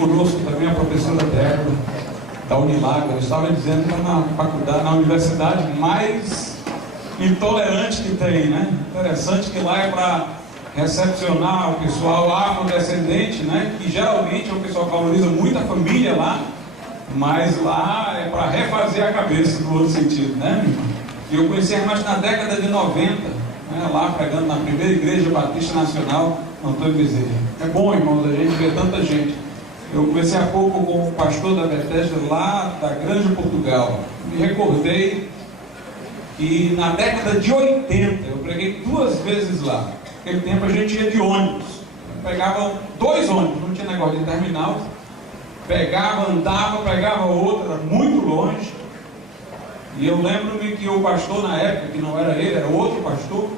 conosco também a professora Débora, da Unilago. Eu estava dizendo que é na faculdade, na universidade mais intolerante que tem, né? Interessante que lá é para recepcionar o pessoal afrodescendente, né? Que geralmente o pessoal valoriza muito a família lá, mas lá é para refazer a cabeça no outro sentido, né? E eu conheci a irmã na década de 90, né? Lá pregando na primeira igreja batista nacional, Antônio Bezerra. É bom, irmãos, a gente ver tanta gente. Eu conversei há pouco com o pastor da Bethesda lá da Grande Portugal. Me recordei que na década de 80 eu preguei 2 vezes lá. Naquele tempo a gente ia de ônibus. Pegava 2 ônibus, não tinha negócio de terminal. Pegava, andava, pegava outro, era muito longe. E eu lembro-me que o pastor na época, que não era ele, era outro pastor,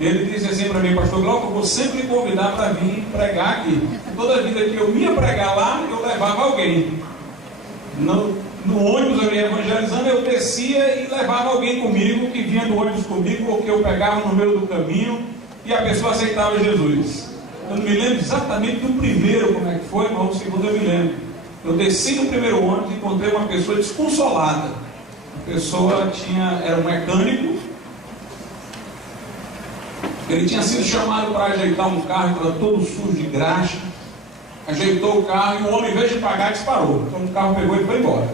ele disse assim para mim: pastor Glauco, eu vou sempre lhe convidar para vir pregar aqui. Toda vida que eu ia pregar lá, eu levava alguém. No ônibus eu ia evangelizando, eu descia e levava alguém comigo, que vinha do ônibus comigo, ou que eu pegava no meio do caminho, e a pessoa aceitava Jesus. Eu não me lembro exatamente do primeiro como é que foi, mas o segundo eu me lembro. Eu desci no primeiro ônibus e encontrei uma pessoa desconsolada. A pessoa era um mecânico. Ele tinha sido chamado para ajeitar um carro, estava todo sujo de graxa. Ajeitou o carro e o homem, em vez de pagar, disparou. Então o carro pegou e foi embora.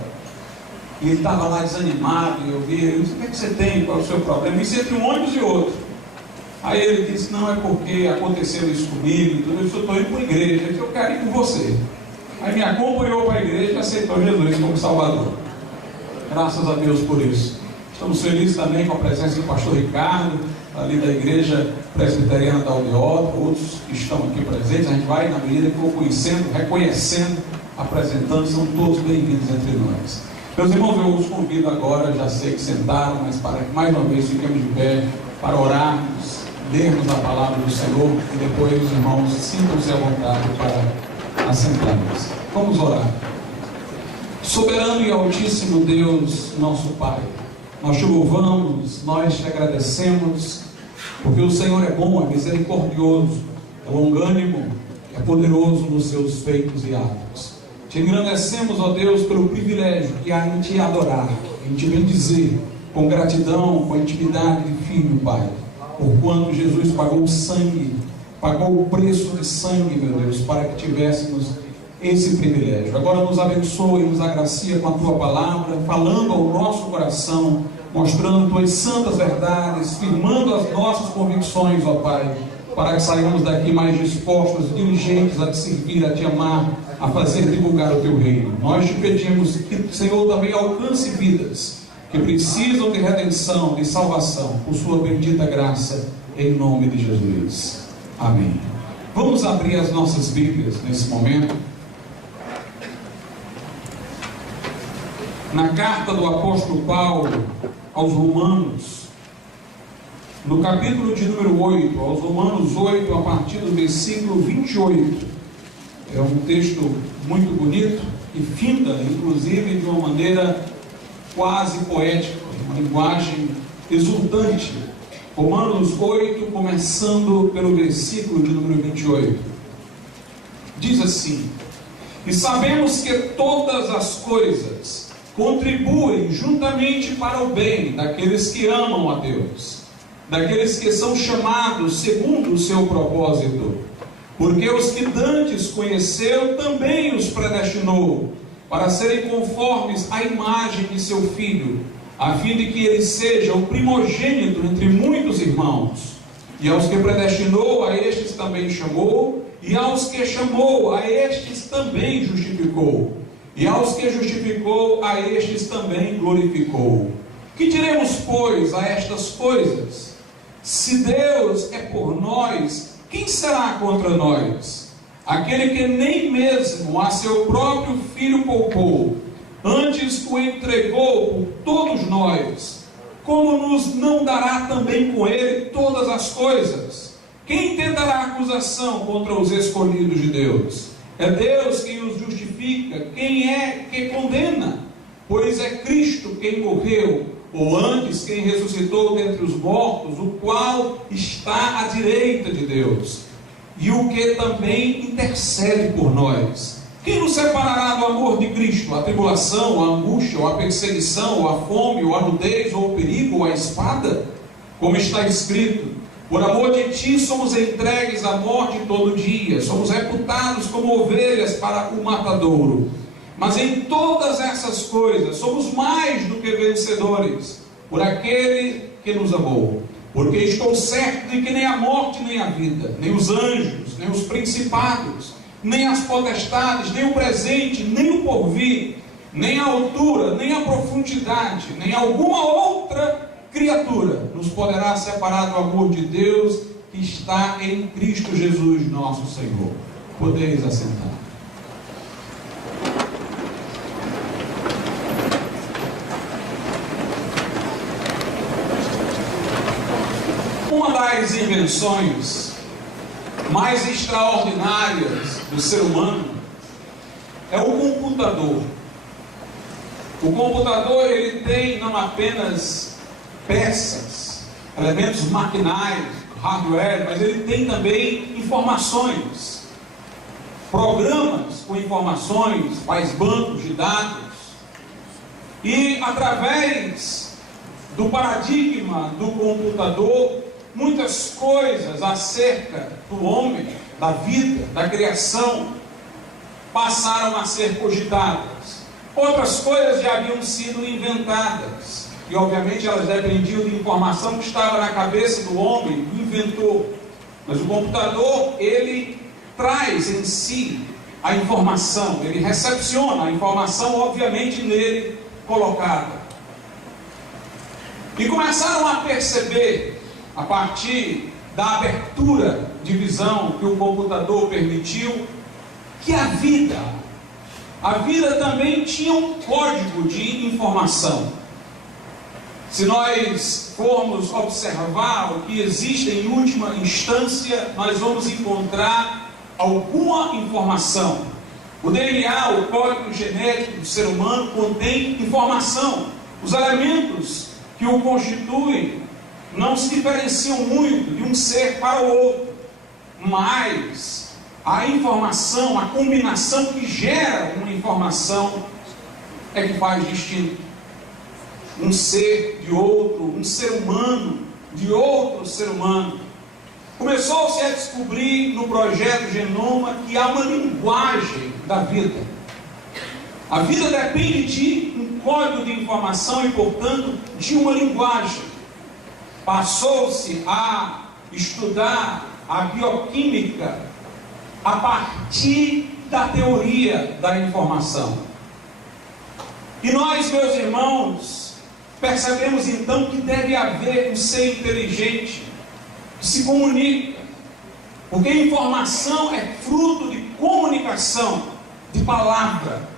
E ele estava lá desanimado, e eu vi, eu disse: o que é que você tem? Qual é o seu problema? Isso entre um ônibus e outro. Aí ele disse: não, é porque aconteceu isso comigo e tudo. Eu disse: eu estou indo para a igreja. Ele disse: eu quero ir com você. Aí me acompanhou para a igreja e aceitou Jesus como Salvador. Graças a Deus por isso. Estamos felizes também com a presença do pastor Ricardo, ali da igreja presbiteriana da Aldeota, outros que estão aqui presentes. A gente vai, na medida que for conhecendo, reconhecendo, apresentando, são todos bem-vindos entre nós. Meus irmãos, eu os convido agora, já sei que sentaram, mas para que mais uma vez fiquemos de pé, para orarmos, lermos a palavra do Senhor, e depois os irmãos sintam-se à vontade para assentarmos. Vamos orar. Soberano e altíssimo Deus, nosso Pai, nós te louvamos, nós te agradecemos, porque o Senhor é bom, é misericordioso, é longânimo, é poderoso nos seus feitos e atos. Te engrandecemos, ó Deus, pelo privilégio que há em te adorar, em te bendizer, com gratidão, com a intimidade de filho, Pai, por quanto Jesus pagou sangue, pagou o preço de sangue, meu Deus, para que tivéssemos esse privilégio. Agora nos abençoe e nos agracia com a tua palavra, falando ao nosso coração, mostrando tuas santas verdades, firmando as nossas convicções, ó Pai, para que saímos daqui mais dispostos, diligentes a te servir, a te amar, a fazer divulgar o teu reino. Nós te pedimos que o Senhor também alcance vidas que precisam de redenção, de salvação, por sua bendita graça, em nome de Jesus. Amém. Vamos abrir as nossas Bíblias nesse momento. Na carta do apóstolo Paulo aos Romanos, no capítulo de número 8, aos Romanos 8, a partir do versículo 28. É um texto muito bonito e finda, inclusive, de uma maneira quase poética, uma linguagem exultante. Romanos 8, começando pelo versículo de número 28. Diz assim: e sabemos que todas as coisas contribuem juntamente para o bem daqueles que amam a Deus, daqueles que são chamados segundo o seu propósito. Porque os que dantes conheceu, também os predestinou, para serem conformes à imagem de seu Filho, a fim de que ele seja o primogênito entre muitos irmãos. E aos que predestinou, a estes também chamou, e aos que chamou, a estes também justificou, e aos que justificou, a estes também glorificou. Que diremos, pois, a estas coisas? Se Deus é por nós, quem será contra nós? Aquele que nem mesmo a seu próprio Filho poupou, antes o entregou por todos nós, como nos não dará também com ele todas as coisas? Quem tentará acusação contra os escolhidos de Deus? É Deus quem os justifica. Quem é que condena? Pois é Cristo quem morreu, ou antes quem ressuscitou dentre os mortos, o qual está à direita de Deus, e o que também intercede por nós. Quem nos separará do amor de Cristo? A tribulação, a angústia, ou a perseguição, ou a fome, ou a nudez, ou o perigo, ou a espada? Como está escrito: por amor de ti somos entregues à morte todo dia, somos reputados como ovelhas para o matadouro. Mas em todas essas coisas somos mais do que vencedores, por aquele que nos amou. Porque estou certo de que nem a morte, nem a vida, nem os anjos, nem os principados, nem as potestades, nem o presente, nem o porvir, nem a altura, nem a profundidade, nem alguma outra criatura nos poderá separar do amor de Deus que está em Cristo Jesus nosso Senhor. Podeis assentar. Uma das invenções mais extraordinárias do ser humano é o computador. O computador, ele tem não apenas peças, elementos maquinários, hardware, mas ele tem também informações, programas com informações, faz bancos de dados, e através do paradigma do computador, muitas coisas acerca do homem, da vida, da criação, passaram a ser cogitadas. Outras coisas já haviam sido inventadas, e obviamente elas dependiam de informação que estava na cabeça do homem, do inventor. Mas o computador, ele traz em si a informação, ele recepciona a informação, obviamente, nele colocada. E começaram a perceber, a partir da abertura de visão que o computador permitiu, que a vida também tinha um código de informação. Se nós formos observar o que existe em última instância, nós vamos encontrar alguma informação. O DNA, o código genético do ser humano, contém informação. Os elementos que o constituem não se diferenciam muito de um ser para o outro, mas a informação, a combinação que gera uma informação é que faz distinto um ser de outro, um ser humano de outro ser humano. Começou-se a descobrir no projeto Genoma que há uma linguagem da vida. A vida depende de um código de informação e, portanto, de uma linguagem. Passou-se a estudar a bioquímica a partir da teoria da informação. E nós, meus irmãos, percebemos então que deve haver um ser inteligente que se comunica, porque a informação é fruto de comunicação, de palavra.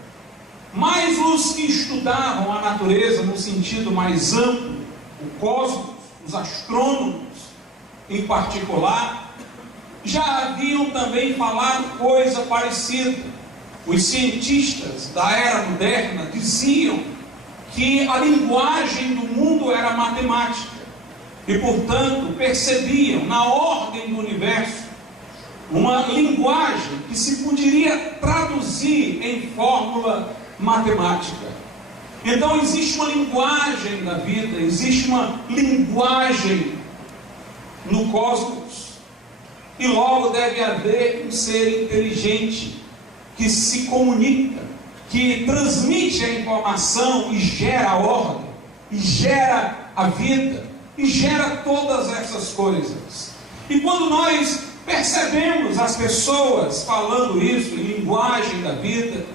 Mas os que estudavam a natureza no sentido mais amplo, o cosmos, os astrônomos em particular, já haviam também falado coisa parecida. Os cientistas da era moderna diziam que a linguagem do mundo era matemática e, portanto, percebiam na ordem do universo uma linguagem que se poderia traduzir em fórmula matemática. Então existe uma linguagem da vida, existe uma linguagem no cosmos, e logo deve haver um ser inteligente que se comunica, que transmite a informação e gera a ordem, e gera a vida, e gera todas essas coisas. E quando nós percebemos as pessoas falando isso em linguagem da vida,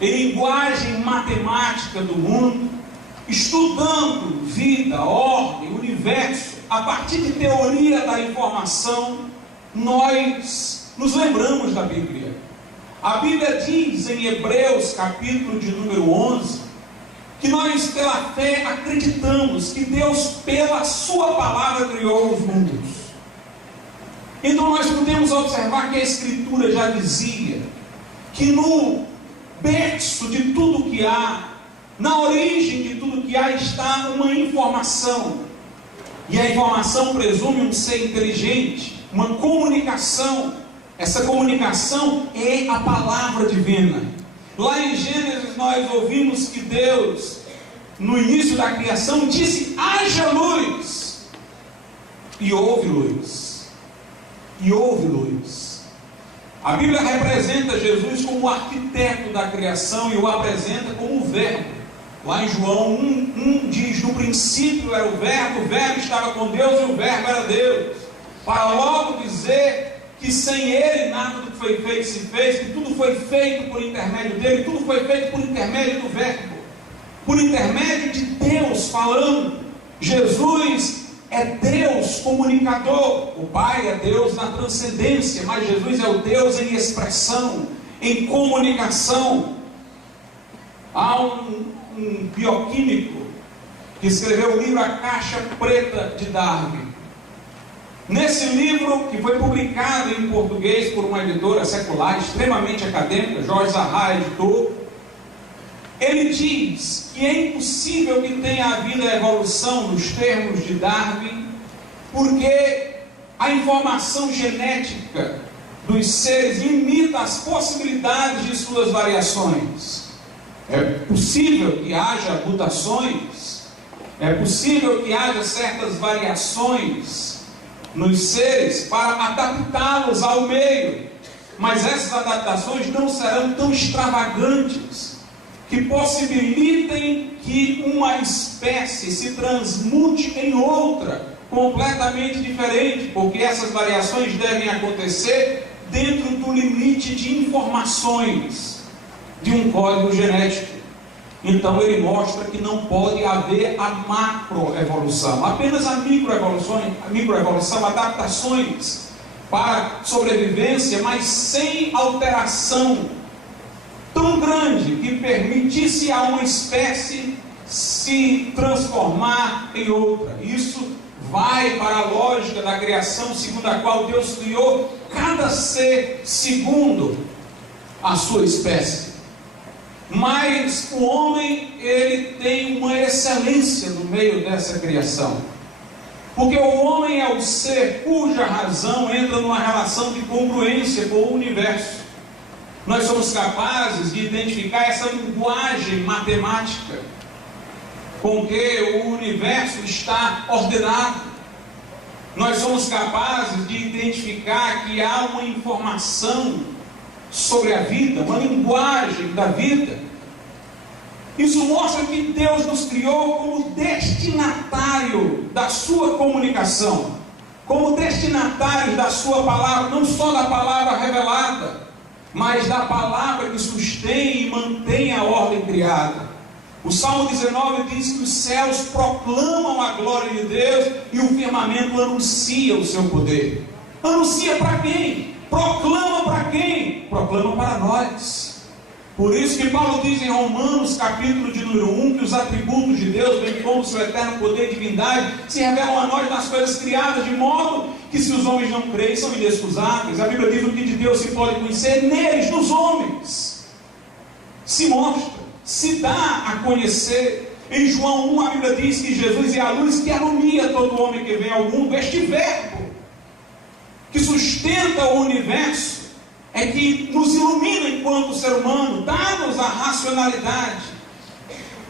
em linguagem matemática do mundo, estudando vida, ordem, universo, a partir de teoria da informação, nós nos lembramos da Bíblia. A Bíblia diz em Hebreus, capítulo de número 11, que nós pela fé acreditamos que Deus pela sua palavra criou os mundos. Então nós podemos observar que a Escritura já dizia que no berço de tudo que há, na origem de tudo que há, está uma informação. E a informação presume um ser inteligente, uma comunicação Essa comunicação é a palavra divina. Lá em Gênesis nós ouvimos que Deus, no início da criação, disse: haja luz. E houve luz. E houve luz. A Bíblia representa Jesus como o arquiteto da criação e o apresenta como o verbo. Lá em João 1 diz: no princípio era o verbo estava com Deus e o verbo era Deus. Para logo dizer que sem Ele nada do que foi feito se fez, que tudo foi feito por intermédio dEle, tudo foi feito por intermédio do verbo, por intermédio de Deus falando. Jesus é Deus comunicador. O Pai é Deus na transcendência, mas Jesus é o Deus em expressão, em comunicação. Há um bioquímico que escreveu o livro A Caixa Preta de Darwin. Nesse livro, que foi publicado em português por uma editora secular extremamente acadêmica, Jorge Zaha, editor, ele diz que é impossível que tenha havido a evolução nos termos de Darwin, porque a informação genética dos seres limita as possibilidades de suas variações. É possível que haja mutações, é possível que haja certas variações nos seres para adaptá-los ao meio, mas essas adaptações não serão tão extravagantes que possibilitem que uma espécie se transmute em outra completamente diferente, porque essas variações devem acontecer dentro do limite de informações de um código genético. Então ele mostra que não pode haver a macroevolução, apenas a microevolução, adaptações para sobrevivência, mas sem alteração tão grande que permitisse a uma espécie se transformar em outra. Isso vai para a lógica da criação, segundo a qual Deus criou cada ser segundo a sua espécie. Mas o homem, ele tem uma excelência no meio dessa criação, porque o homem é o ser cuja razão entra numa relação de congruência com o universo. Nós somos capazes de identificar essa linguagem matemática com que o universo está ordenado. Nós somos capazes de identificar que há uma informação sobre a vida, uma linguagem da vida. Isso mostra que Deus nos criou como destinatário da sua comunicação, como destinatários da sua palavra, não só da palavra revelada, mas da palavra que sustém e mantém a ordem criada. O Salmo 19 diz que os céus proclamam a glória de Deus e o firmamento anuncia o seu poder. Anuncia para quem? Proclama para quem? Proclama para nós. Por isso que Paulo diz em Romanos, capítulo de número 1, que os atributos de Deus, bem como o seu eterno poder e divindade, se revelam a nós nas coisas criadas, de modo que se os homens não creem, são inexcusáveis. A Bíblia diz que o que de Deus se pode conhecer neles, nos homens, se mostra, se dá a conhecer. Em João 1 a Bíblia diz que Jesus é a luz que alumia todo homem que vem ao mundo. Este verbo que sustenta o universo é que nos ilumina enquanto ser humano, dá-nos a racionalidade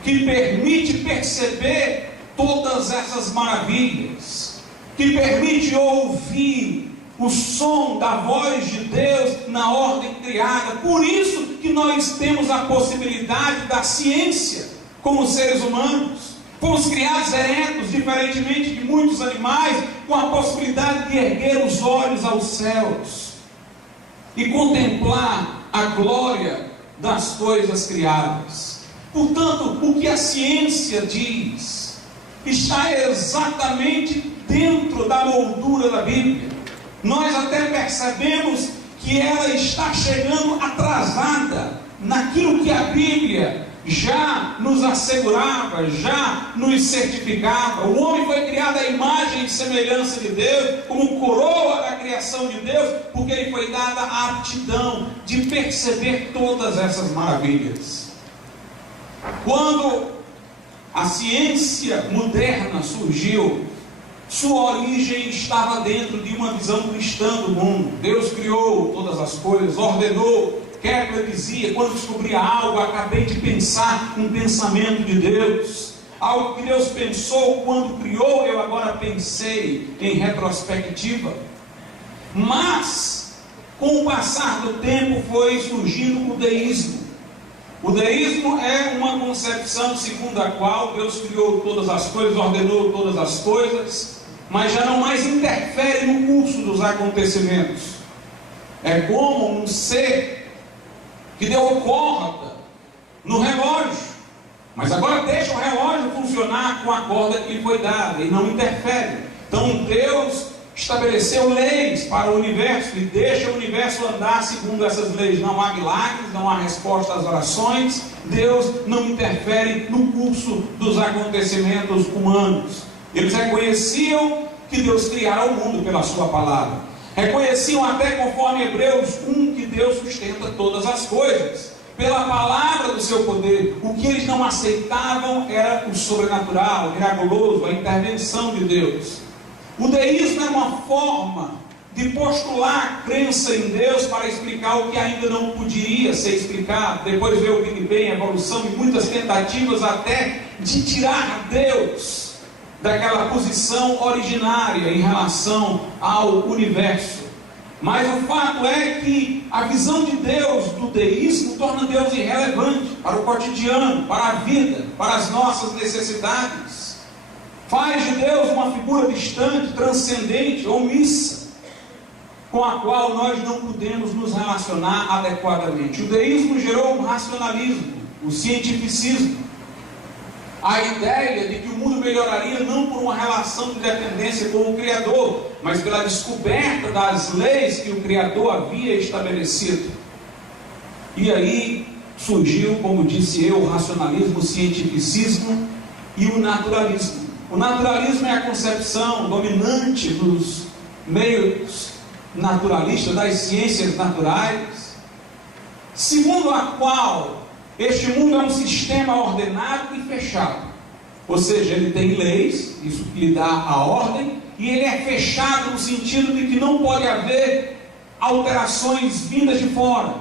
que permite perceber todas essas maravilhas, que permite ouvir o som da voz de Deus na ordem criada. Por isso que nós temos a possibilidade da ciência como seres humanos. Fomos criados eretos, diferentemente de muitos animais, com a possibilidade de erguer os olhos aos céus e contemplar a glória das coisas criadas. Portanto, o que a ciência diz está exatamente dentro da moldura da Bíblia. Nós até percebemos que ela está chegando atrasada naquilo que a Bíblia já nos assegurava, já nos certificava. O homem foi criado à imagem e semelhança de Deus, como coroa da criação de Deus, porque lhe foi dada a aptidão de perceber todas essas maravilhas. Quando a ciência moderna surgiu, Sua origem estava dentro de uma visão cristã do mundo. Deus criou todas as coisas, ordenou. Kepler dizia, quando descobria algo, acabei de pensar um pensamento de Deus. Algo que Deus pensou quando criou, eu agora pensei em retrospectiva. Mas, com o passar do tempo, foi surgindo o deísmo. O deísmo é uma concepção segundo a qual Deus criou todas as coisas, ordenou todas as coisas, mas já não mais interfere no curso dos acontecimentos. É como um ser que deu corda no relógio, mas agora deixa o relógio funcionar com a corda que lhe foi dada e não interfere. Então Deus estabeleceu leis para o universo e deixa o universo andar segundo essas leis. Não há milagres, não há resposta às orações. Deus não interfere no curso dos acontecimentos humanos. Eles reconheciam que Deus criara o mundo pela sua palavra. Reconheciam até, conforme Hebreus 1, que Deus sustenta todas as coisas pela palavra do seu poder. O que eles não aceitavam era o sobrenatural, o miraculoso, a intervenção de Deus. O deísmo é uma forma de postular a crença em Deus para explicar o que ainda não poderia ser explicado. Depois veio o Big Bang, a evolução e muitas tentativas até de tirar Deus daquela posição originária em relação ao universo. Mas o fato é que a visão de Deus do deísmo torna Deus irrelevante para o cotidiano, para a vida, para as nossas necessidades. Faz de Deus uma figura distante, transcendente, omissa, com a qual nós não podemos nos relacionar adequadamente. O deísmo gerou um racionalismo, o cientificismo, a ideia de que o mundo melhoraria não por uma relação de dependência com o Criador, mas pela descoberta das leis que o Criador havia estabelecido. E aí surgiu, como disse eu, o racionalismo, o cientificismo e o naturalismo. O naturalismo é a concepção dominante dos meios naturalistas, das ciências naturais, segundo a qual este mundo é um sistema ordenado e fechado. Ou seja, ele tem leis, isso que lhe dá a ordem, e ele é fechado no sentido de que não pode haver alterações vindas de fora.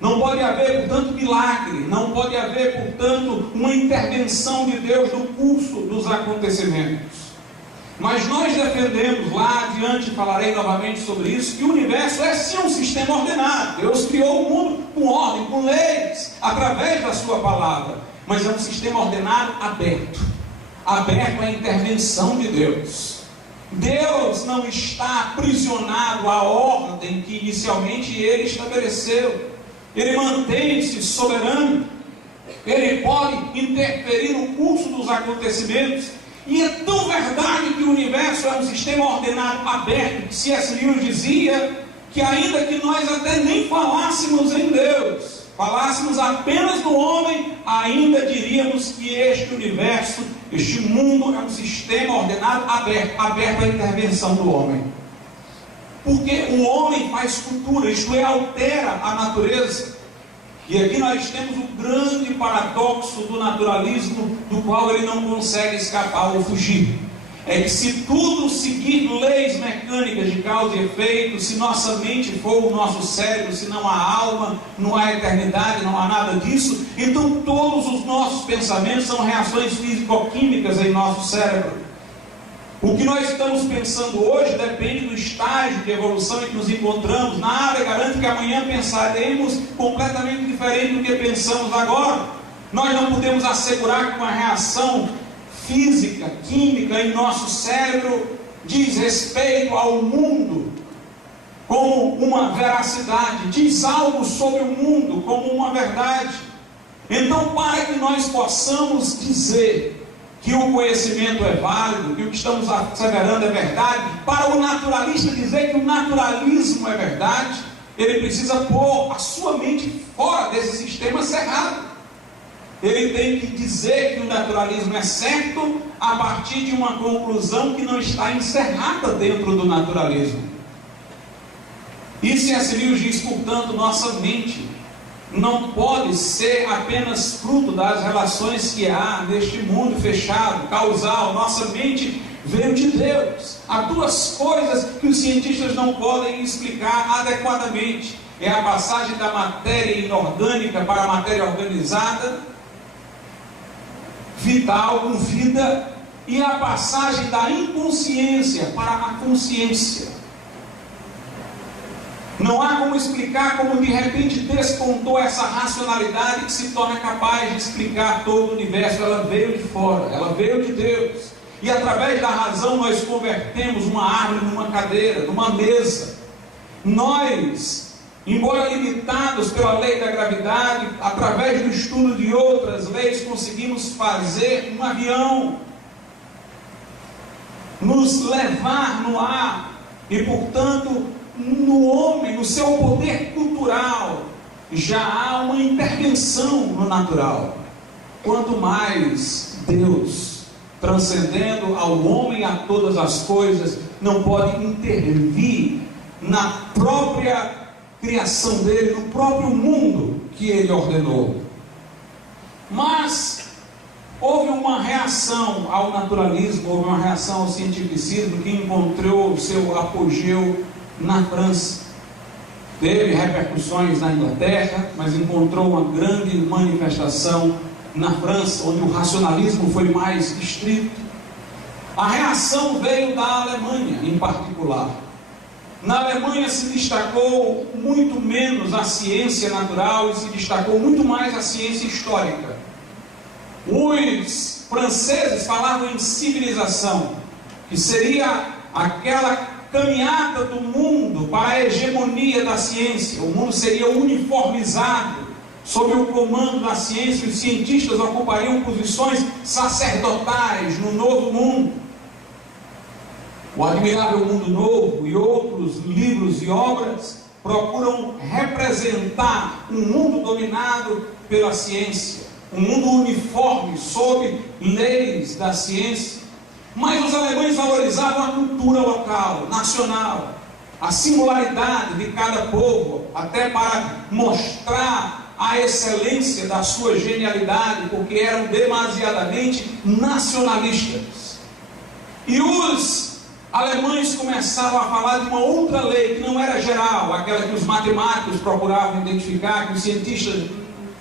Não pode haver, portanto, milagre. Não pode haver, portanto, uma intervenção de Deus no curso dos acontecimentos. Mas nós defendemos, lá adiante falarei novamente sobre isso, que o universo é sim um sistema ordenado. Deus criou o mundo com ordem, com leis, através da sua palavra. Mas é um sistema ordenado aberto. Aberto à intervenção de Deus. Deus não está aprisionado à ordem que inicialmente Ele estabeleceu. Ele mantém-se soberano. Ele pode interferir no curso dos acontecimentos. E é tão verdade que o universo é um sistema ordenado, aberto, que C.S. Lewis dizia que ainda que nós até nem falássemos em Deus, falássemos apenas no homem, ainda diríamos que este universo, este mundo é um sistema ordenado, aberto à intervenção do homem. Porque o homem faz cultura, isto é, altera a natureza. E aqui nós temos o grande paradoxo do naturalismo, do qual ele não consegue escapar ou fugir. É que se tudo seguir leis mecânicas de causa e efeito, se nossa mente for o nosso cérebro, se não há alma, não há eternidade, não há nada disso, então todos os nossos pensamentos são reações físico-químicas em nosso cérebro. O que nós estamos pensando hoje depende do estágio de evolução em que nos encontramos. Nada garante que amanhã pensaremos completamente diferente do que pensamos agora. Nós não podemos assegurar que uma reação física, química em nosso cérebro diz respeito ao mundo como uma veracidade, diz algo sobre o mundo como uma verdade. Então, para que nós possamos dizer que o conhecimento é válido, que o que estamos asseverando é verdade, para o naturalista dizer que o naturalismo é verdade, ele precisa pôr a sua mente fora desse sistema cerrado. Ele tem que dizer que o naturalismo é certo a partir de uma conclusão que não está encerrada dentro do naturalismo. E C.S. Lewis diz, portanto, nossa mente não pode ser apenas fruto das relações que há neste mundo fechado, causal. Nossa mente veio de Deus. Há duas coisas que os cientistas não podem explicar adequadamente: é a passagem da matéria inorgânica para a matéria organizada, vital, com vida, e a passagem da inconsciência para a consciência. Não há como explicar como de repente despontou essa racionalidade que se torna capaz de explicar todo o universo. Ela veio de fora, ela veio de Deus. E através da razão nós convertemos uma árvore numa cadeira, numa mesa. Nós, embora limitados pela lei da gravidade, através do estudo de outras leis, conseguimos fazer um avião, nos levar no ar, e portanto, no homem, no seu poder cultural, já há uma intervenção no natural. Quanto mais Deus, transcendendo ao homem, a todas as coisas, não pode intervir na própria criação dele, no próprio mundo que ele ordenou. Mas houve uma reação ao naturalismo, houve uma reação ao cientificismo que encontrou o seu apogeu na França. Teve repercussões na Inglaterra, mas encontrou uma grande manifestação na França, onde o racionalismo foi mais estrito. A reação veio da Alemanha, em particular. Na Alemanha se destacou muito menos a ciência natural e se destacou muito mais a ciência histórica. Os franceses falavam em civilização, que seria aquela caminhada do mundo para a hegemonia da ciência. O mundo seria uniformizado sob o comando da ciência, e os cientistas ocupariam posições sacerdotais no novo mundo. O Admirável Mundo Novo e outros livros e obras procuram representar um mundo dominado pela ciência, um mundo uniforme sob leis da ciência. Mas os alemães valorizavam a cultura local, nacional, a singularidade de cada povo, até para mostrar a excelência da sua genialidade, porque eram demasiadamente nacionalistas. E os alemães começaram a falar de uma outra lei que não era geral, aquela que os matemáticos procuravam identificar, que os cientistas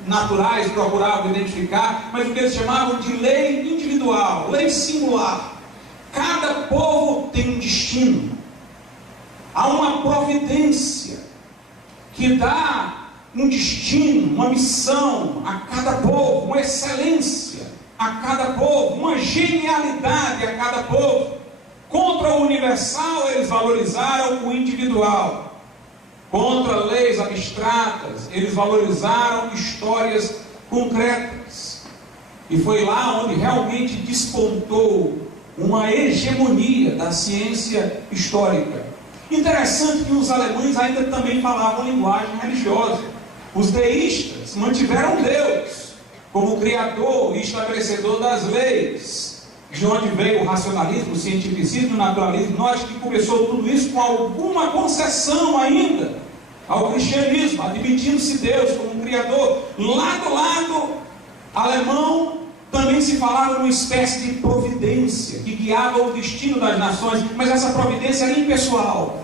naturais procuravam identificar, mas o que eles chamavam de lei individual, lei singular. Cada povo tem um destino. Há uma providência que dá um destino, uma missão a cada povo, uma excelência a cada povo, uma genialidade a cada povo. Contra o universal, eles valorizaram o individual. Contra leis abstratas, eles valorizaram histórias concretas. E foi lá onde realmente despontou uma hegemonia da ciência histórica. Interessante que os alemães ainda também falavam linguagem religiosa. Os deístas mantiveram Deus como criador e estabelecedor das leis, de onde veio o racionalismo, o cientificismo, o naturalismo. Nós que começou tudo isso com alguma concessão ainda ao cristianismo, admitindo-se Deus como um criador. Lá do lado alemão também se falava numa espécie de providência que guiava o destino das nações, mas essa providência era impessoal.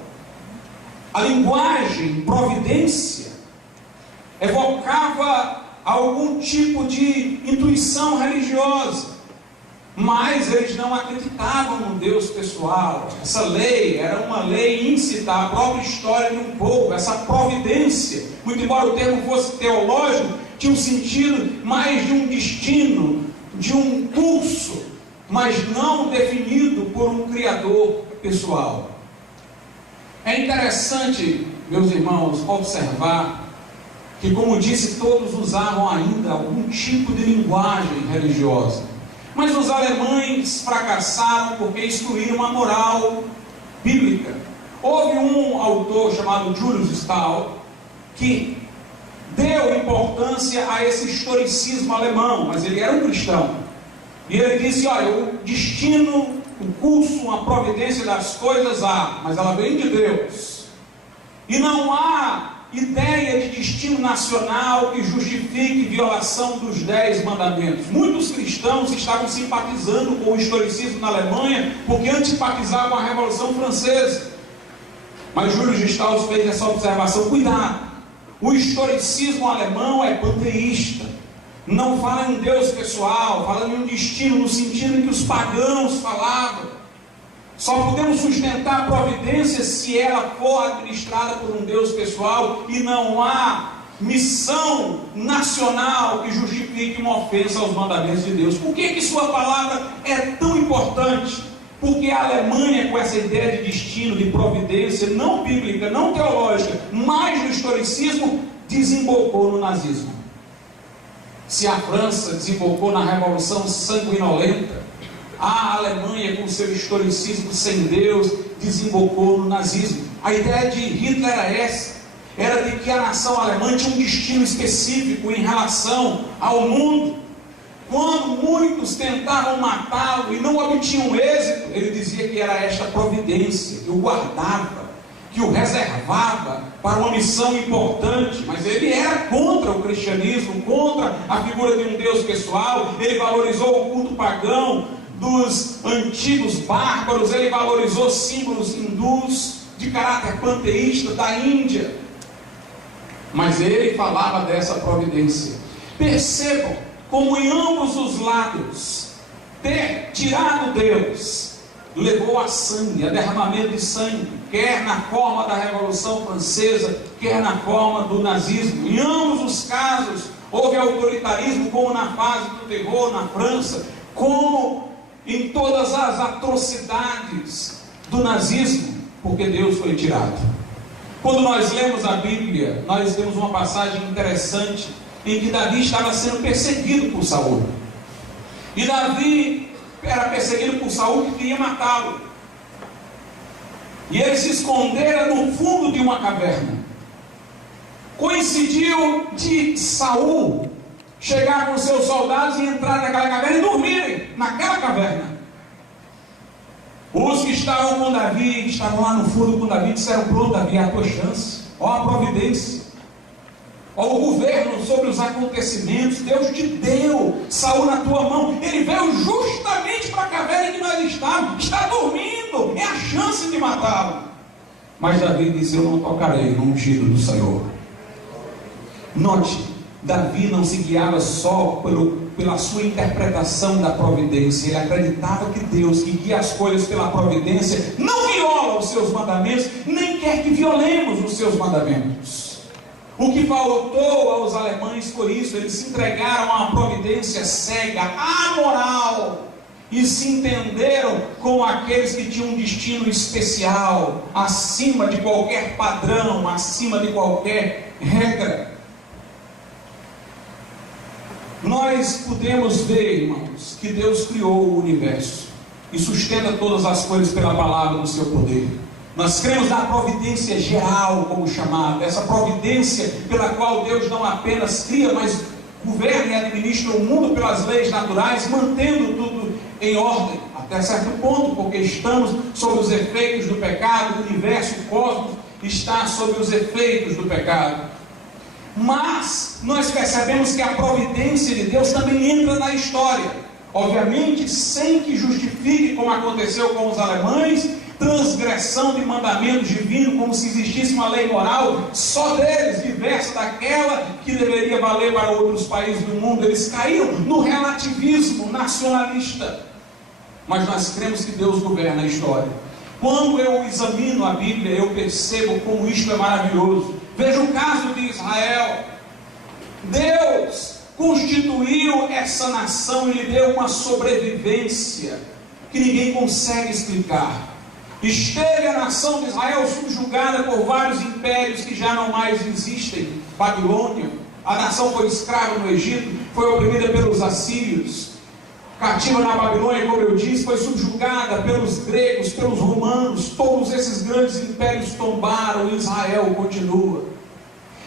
A linguagem providência evocava algum tipo de intuição religiosa, mas eles não acreditavam no Deus pessoal. Essa lei era uma lei íncita à própria história de um povo. Essa providência, muito embora o termo fosse teológico, tinha um sentido mais de um destino, de um curso, mas não definido por um criador pessoal. É interessante, meus irmãos, observar que, como disse, todos usavam ainda algum tipo de linguagem religiosa. Mas os alemães fracassaram porque excluíram a moral bíblica. Houve um autor chamado Julius Stahl que deu importância a esse historicismo alemão, mas ele era um cristão. E ele disse: olha, o destino, o curso, a providência das coisas há, mas ela vem de Deus. E não há ideia de destino nacional que justifique violação dos 10 mandamentos. Muitos cristãos estavam simpatizando com o historicismo na Alemanha porque antipatizavam a Revolução Francesa. Mas Júlio de Strauss fez essa observação: cuidado, o historicismo alemão é panteísta, não fala em Deus pessoal, fala em um destino no sentido em que os pagãos falavam. Só podemos sustentar a providência se ela for administrada por um Deus pessoal, e não há missão nacional que justifique uma ofensa aos mandamentos de Deus. Por que sua palavra é tão importante? Porque a Alemanha, com essa ideia de destino, de providência, não bíblica, não teológica, mas do historicismo, desembocou no nazismo. Se a França desembocou na Revolução Sanguinolenta, a Alemanha, com seu historicismo sem Deus, desembocou no nazismo. A ideia de Hitler era essa: era de que a nação alemã tinha um destino específico em relação ao mundo. Quando muitos tentavam matá-lo e não obtinham êxito, ele dizia que era esta providência que o guardava, que o reservava para uma missão importante. Mas ele era contra o cristianismo, contra a figura de um Deus pessoal. Ele valorizou o culto pagão dos antigos bárbaros, ele valorizou símbolos hindus de caráter panteísta da Índia, mas ele falava dessa providência. Percebam como em ambos os lados ter tirado Deus levou a sangue, a derramamento de sangue, quer na forma da Revolução Francesa, quer na forma do nazismo. Em ambos os casos houve autoritarismo, como na fase do terror na França, como em todas as atrocidades do nazismo, porque Deus foi tirado. Quando nós lemos a Bíblia, nós temos uma passagem interessante em que Davi estava sendo perseguido por Saul. E Davi era perseguido por Saul, que queria matá-lo. E ele se escondera no fundo de uma caverna. Coincidiu de Saul chegar com seus soldados e entrar naquela caverna e dormirem naquela caverna. Os que estavam com Davi, que estavam lá no fundo com Davi, disseram: pronto, Davi, é a tua chance, ó a providência, ó o governo sobre os acontecimentos. Deus te deu Saul na tua mão. Ele veio justamente para a caverna que nós estávamos, está dormindo, é a chance de matá-lo. Mas Davi disse: eu não tocarei no ungido do Senhor. Note, Davi não se guiava só pela sua interpretação da providência. Ele acreditava que Deus, que guia as coisas pela providência, não viola os seus mandamentos, nem quer que violemos os seus mandamentos. O que faltou aos alemães foi isso: eles se entregaram a uma providência cega, amoral, e se entenderam como aqueles que tinham um destino especial, acima de qualquer padrão, acima de qualquer regra. Nós podemos ver, irmãos, que Deus criou o universo e sustenta todas as coisas pela palavra do seu poder. Nós cremos na providência geral, como chamada, essa providência pela qual Deus não apenas cria, mas governa e administra o mundo pelas leis naturais, mantendo tudo em ordem, até certo ponto, porque estamos sob os efeitos do pecado. O universo, o cosmos, está sob os efeitos do pecado. Mas nós percebemos que a providência de Deus também entra na história, obviamente sem que justifique, como aconteceu com os alemães, transgressão de mandamentos divinos, como se existisse uma lei moral só deles, diversa daquela que deveria valer para outros países do mundo. Eles caíram no relativismo nacionalista. Mas nós cremos que Deus governa a história. Quando eu examino a Bíblia, eu percebo como isto é maravilhoso. Veja o caso de Israel. Deus constituiu essa nação e lhe deu uma sobrevivência que ninguém consegue explicar. Esteve a nação de Israel subjugada por vários impérios que já não mais existem. Babilônia, a nação foi escrava no Egito, foi oprimida pelos assírios, cativa na Babilônia, como eu disse, foi subjugada pelos gregos, pelos romanos. Todos esses grandes impérios tombaram e Israel continua.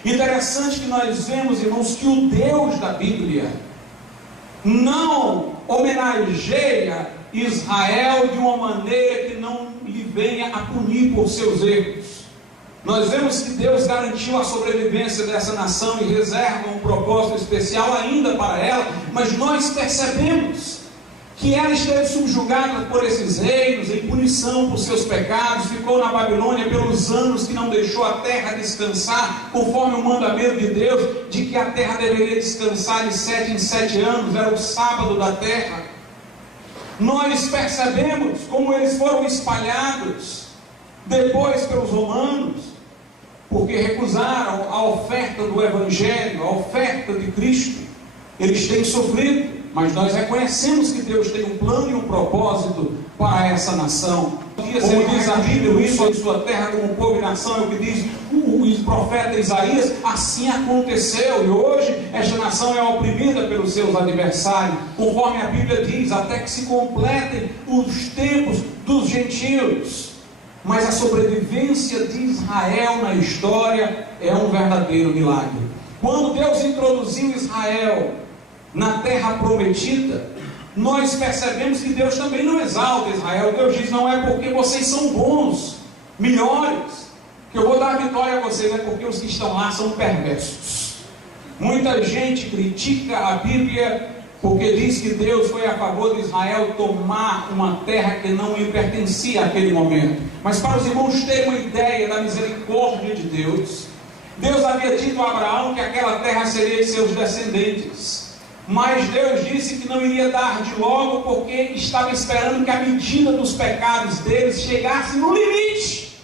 Interessante que nós vemos, irmãos, que o Deus da Bíblia não homenageia Israel de uma maneira que não lhe venha a punir por seus erros. Nós vemos que Deus garantiu a sobrevivência dessa nação e reserva um propósito especial ainda para ela, mas nós percebemos que ela esteve subjugada por esses reinos, em punição por seus pecados, ficou na Babilônia pelos anos que não deixou a terra descansar, conforme o mandamento de Deus, de que a terra deveria descansar de 7 em 7 anos, era o sábado da terra. Nós percebemos como eles foram espalhados, depois pelos romanos, porque recusaram a oferta do Evangelho, a oferta de Cristo. Eles têm sofrido, mas nós reconhecemos que Deus tem um plano e um propósito para essa nação. Como diz a Bíblia, isso em sua terra como povo e nação, é o que diz o profeta Isaías, assim aconteceu, e hoje esta nação é oprimida pelos seus adversários, conforme a Bíblia diz, até que se completem os tempos dos gentios. Mas a sobrevivência de Israel na história é um verdadeiro milagre. Quando Deus introduziu Israel na terra prometida, nós percebemos que Deus também não exalta Israel. Deus diz, não é porque vocês são bons, melhores, que eu vou dar a vitória a vocês, é porque os que estão lá são perversos. Muita gente critica a Bíblia porque diz que Deus foi a favor de Israel tomar uma terra que não lhe pertencia naquele momento. Mas para os irmãos terem uma ideia da misericórdia de Deus, Deus havia dito a Abraão que aquela terra seria de seus descendentes. Mas Deus disse que não iria dar de logo, porque estava esperando que a medida dos pecados deles chegasse no limite.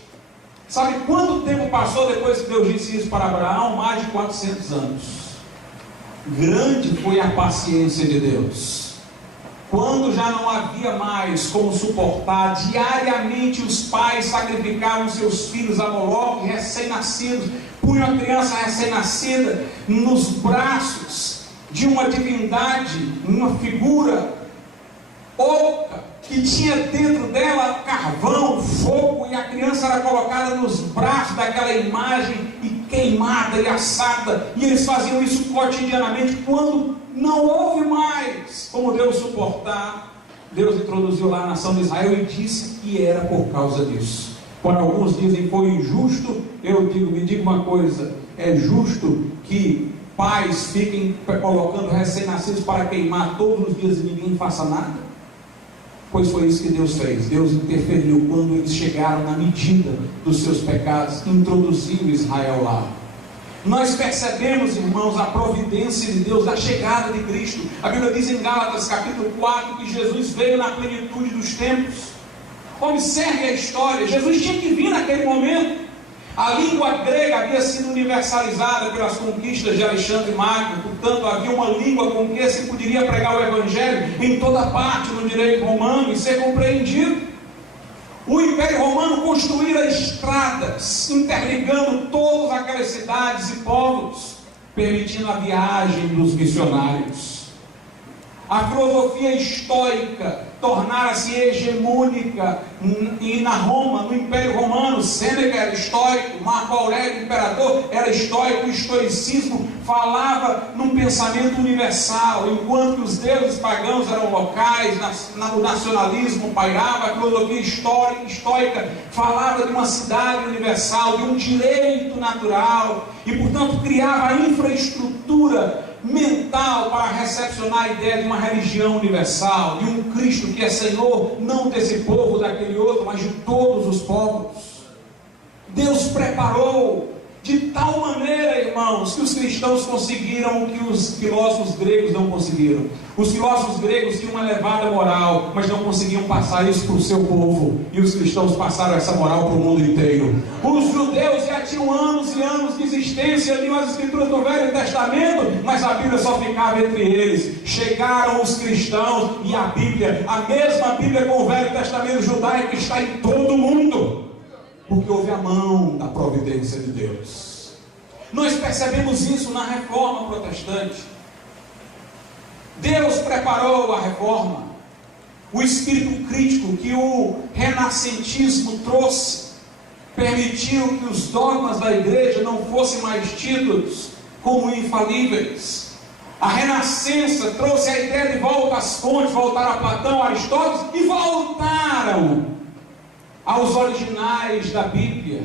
Sabe quanto tempo passou depois que Deus disse isso para Abraão? Mais de 400 anos. Grande foi a paciência de Deus. Quando já não havia mais como suportar, diariamente os pais sacrificavam seus filhos a Moloque, recém-nascidos, punham a criança recém-nascida nos braços de uma divindade, uma figura oca, que tinha dentro dela carvão, fogo, e a criança era colocada nos braços daquela imagem e queimada e assada, e eles faziam isso cotidianamente. Quando não houve mais como Deus suportar, Deus introduziu lá a nação de Israel e disse que era por causa disso. Quando alguns dizem foi injusto, eu digo, me diga uma coisa, é justo que pais fiquem colocando recém-nascidos para queimar todos os dias e ninguém faça nada? Pois foi isso que Deus fez. Deus interferiu quando eles chegaram na medida dos seus pecados, introduziu Israel lá. Nós percebemos, irmãos, a providência de Deus, a chegada de Cristo. A Bíblia diz em Gálatas capítulo 4 que Jesus veio na plenitude dos tempos. Observe a história, Jesus tinha que vir naquele momento. A língua grega havia sido universalizada pelas conquistas de Alexandre Magno, portanto havia uma língua com que se poderia pregar o Evangelho em toda parte no direito romano e ser compreendido. O Império Romano construíra estradas, interligando todas aquelas cidades e povos, permitindo a viagem dos missionários. A filosofia estoica tornara-se hegemônica e na Roma, no Império Romano. Sêneca era estoico, Marco Aurélio, imperador, era estoico. O estoicismo falava num pensamento universal, enquanto que os deuses pagãos eram locais, o nacionalismo pairava. A filosofia estoica falava de uma cidade universal, de um direito natural, e portanto criava a infraestrutura mental para recepcionar a ideia de uma religião universal, de um Cristo que é Senhor, não desse povo, daquele outro, mas de todos os povos. Deus preparou de tal maneira, irmãos, que os cristãos conseguiram o que os filósofos gregos não conseguiram. Os filósofos gregos tinham uma elevada moral, mas não conseguiam passar isso para o seu povo, e os cristãos passaram essa moral para o mundo inteiro. Os judeus já tinham anos e anos de existência, liam as escrituras do Velho Testamento, mas a Bíblia só ficava entre eles. Chegaram os cristãos, e a Bíblia, a mesma Bíblia com o Velho Testamento judaico, está em todo o mundo, porque houve a mão da providência de Deus. Nós percebemos isso na Reforma Protestante. Deus preparou a Reforma, o espírito crítico que o renascentismo trouxe, permitiu que os dogmas da igreja não fossem mais tidos como infalíveis. A Renascença trouxe a ideia de volta às fontes, voltaram a Platão, Aristóteles, e voltaram aos originais da Bíblia.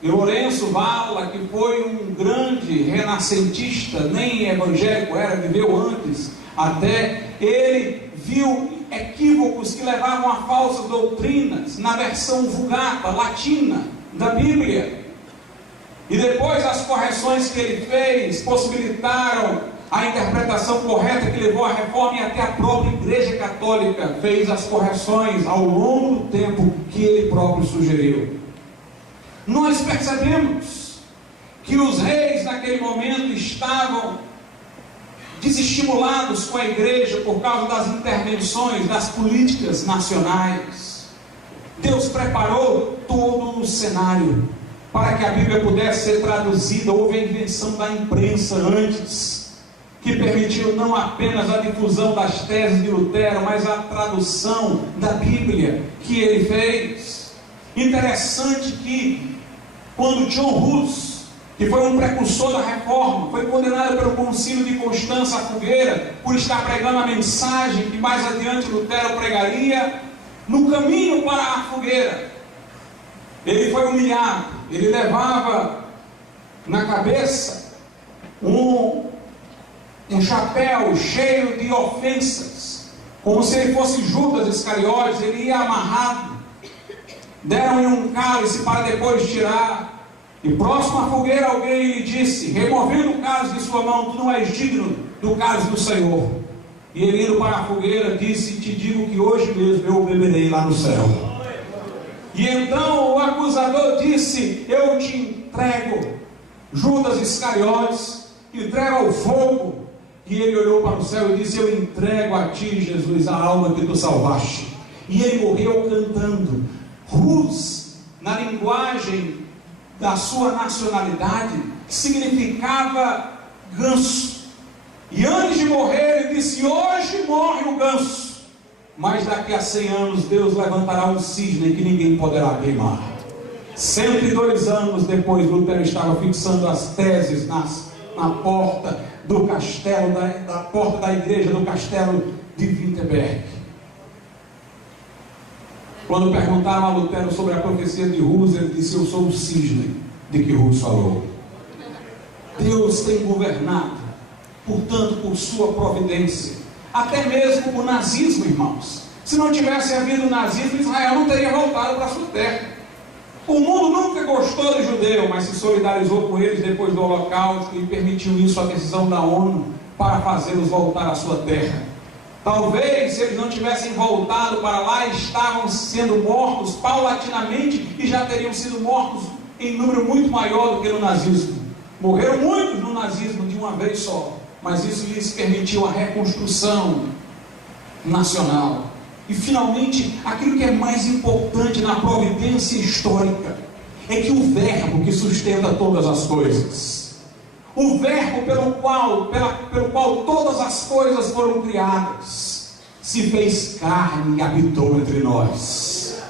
E Lourenço Valla, que foi um grande renascentista, nem evangélico era, viveu antes, até ele viu equívocos que levavam a falsas doutrinas na versão vulgata, latina da Bíblia. E depois as correções que ele fez possibilitaram a interpretação correta que levou à reforma, e até a própria Igreja Católica fez as correções ao longo do tempo que ele próprio sugeriu. Nós percebemos que os reis naquele momento estavam desestimulados com a igreja por causa das intervenções das políticas nacionais. Deus preparou todo o cenário para que a Bíblia pudesse ser traduzida. Houve a invenção da imprensa antes, que permitiu não apenas a difusão das teses de Lutero, mas a tradução da Bíblia que ele fez. Interessante que quando John Hus, que foi um precursor da reforma, foi condenado pelo concílio de Constança à fogueira por estar pregando a mensagem que mais adiante Lutero pregaria, no caminho para a fogueira ele foi humilhado. Ele levava na cabeça um chapéu cheio de ofensas, como se ele fosse Judas Iscariotes. Ele ia amarrado, deram-lhe um cálice para depois tirar, e próximo à fogueira alguém lhe disse, removendo o cálice de sua mão: tu não és digno do cálice do Senhor. E ele, indo para a fogueira, disse: te digo que hoje mesmo eu beberei lá no céu. E então o acusador disse: eu te entrego, Judas Iscariotes, entrego ao fogo. E ele olhou para o céu e disse: eu entrego a ti, Jesus, a alma que tu salvaste. E ele morreu cantando. Hus, na linguagem da sua nacionalidade, significava ganso. E antes de morrer ele disse: hoje morre o ganso, mas daqui a 100 anos Deus levantará um cisne que ninguém poderá queimar. 102 anos depois, Lutero estava fixando as teses na porta do castelo, da porta da igreja do castelo de Wittenberg. Quando perguntaram a Lutero sobre a profecia de Hus, ele disse: eu sou o cisne de que Hus falou. Deus tem governado, portanto, por sua providência, até mesmo o nazismo, irmãos. Se não tivesse havido o nazismo, Israel não teria voltado para a sua terra. O mundo nunca gostou de judeu, mas se solidarizou com eles depois do Holocausto e permitiu isso a decisão da ONU para fazê-los voltar à sua terra. Talvez, se eles não tivessem voltado para lá, estavam sendo mortos paulatinamente e já teriam sido mortos em número muito maior do que no nazismo. Morreram muitos no nazismo de uma vez só, mas isso lhes permitiu a reconstrução nacional. E finalmente, aquilo que é mais importante na providência histórica é que o verbo que sustenta todas as coisas, o verbo pelo qual todas as coisas foram criadas, se fez carne e habitou entre nós.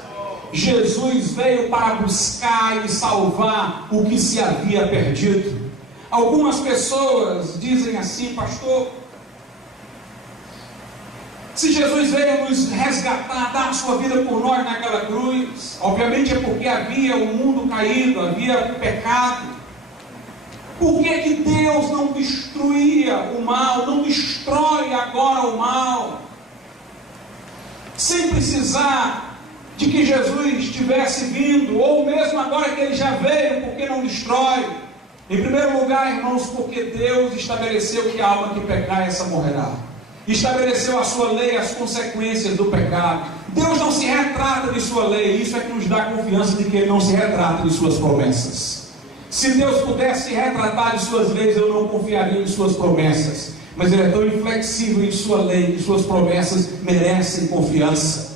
Jesus veio para buscar e salvar o que se havia perdido. Algumas pessoas dizem assim: pastor, se Jesus veio nos resgatar, dar a sua vida por nós naquela cruz, obviamente é porque havia um mundo caído, havia pecado. Por que Deus não destruía o mal, não destrói agora o mal, sem precisar de que Jesus tivesse vindo, ou mesmo agora que ele já veio, por que não destrói? Em primeiro lugar, irmãos, porque Deus estabeleceu que a alma que pecar, essa morrerá. Estabeleceu a sua lei, as consequências do pecado. Deus não se retrata de sua lei. Isso é que nos dá confiança de que Ele não se retrata de suas promessas. Se Deus pudesse se retratar de suas leis, eu não confiaria em suas promessas. Mas Ele é tão inflexível em sua lei que suas promessas merecem confiança.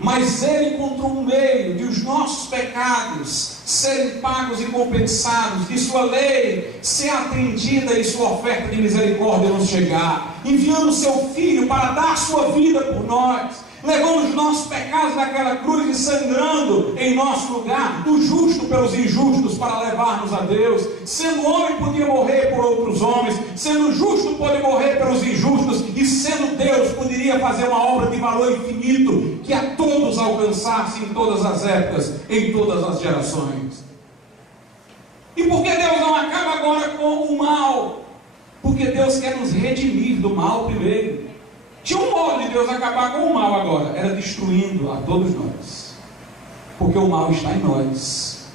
Mas Ele encontrou um meio de os nossos pecados serem pagos e compensados, de sua lei ser atendida e sua oferta de misericórdia nos chegar, enviando seu Filho para dar sua vida por nós, levando os nossos pecados naquela cruz e sangrando em nosso lugar, o justo pelos injustos, para levar-nos a Deus. Sendo homem, podia morrer por outros homens, sendo justo, pode morrer pelos injustos, e sendo Deus, poderia fazer uma obra de valor infinito, que a todos alcançasse em todas as épocas, em todas as gerações. E por que Deus não acaba agora com o mal? Porque Deus quer nos redimir do mal primeiro. Tinha um modo de Deus acabar com o mal agora, era destruindo a todos nós. Porque o mal está em nós.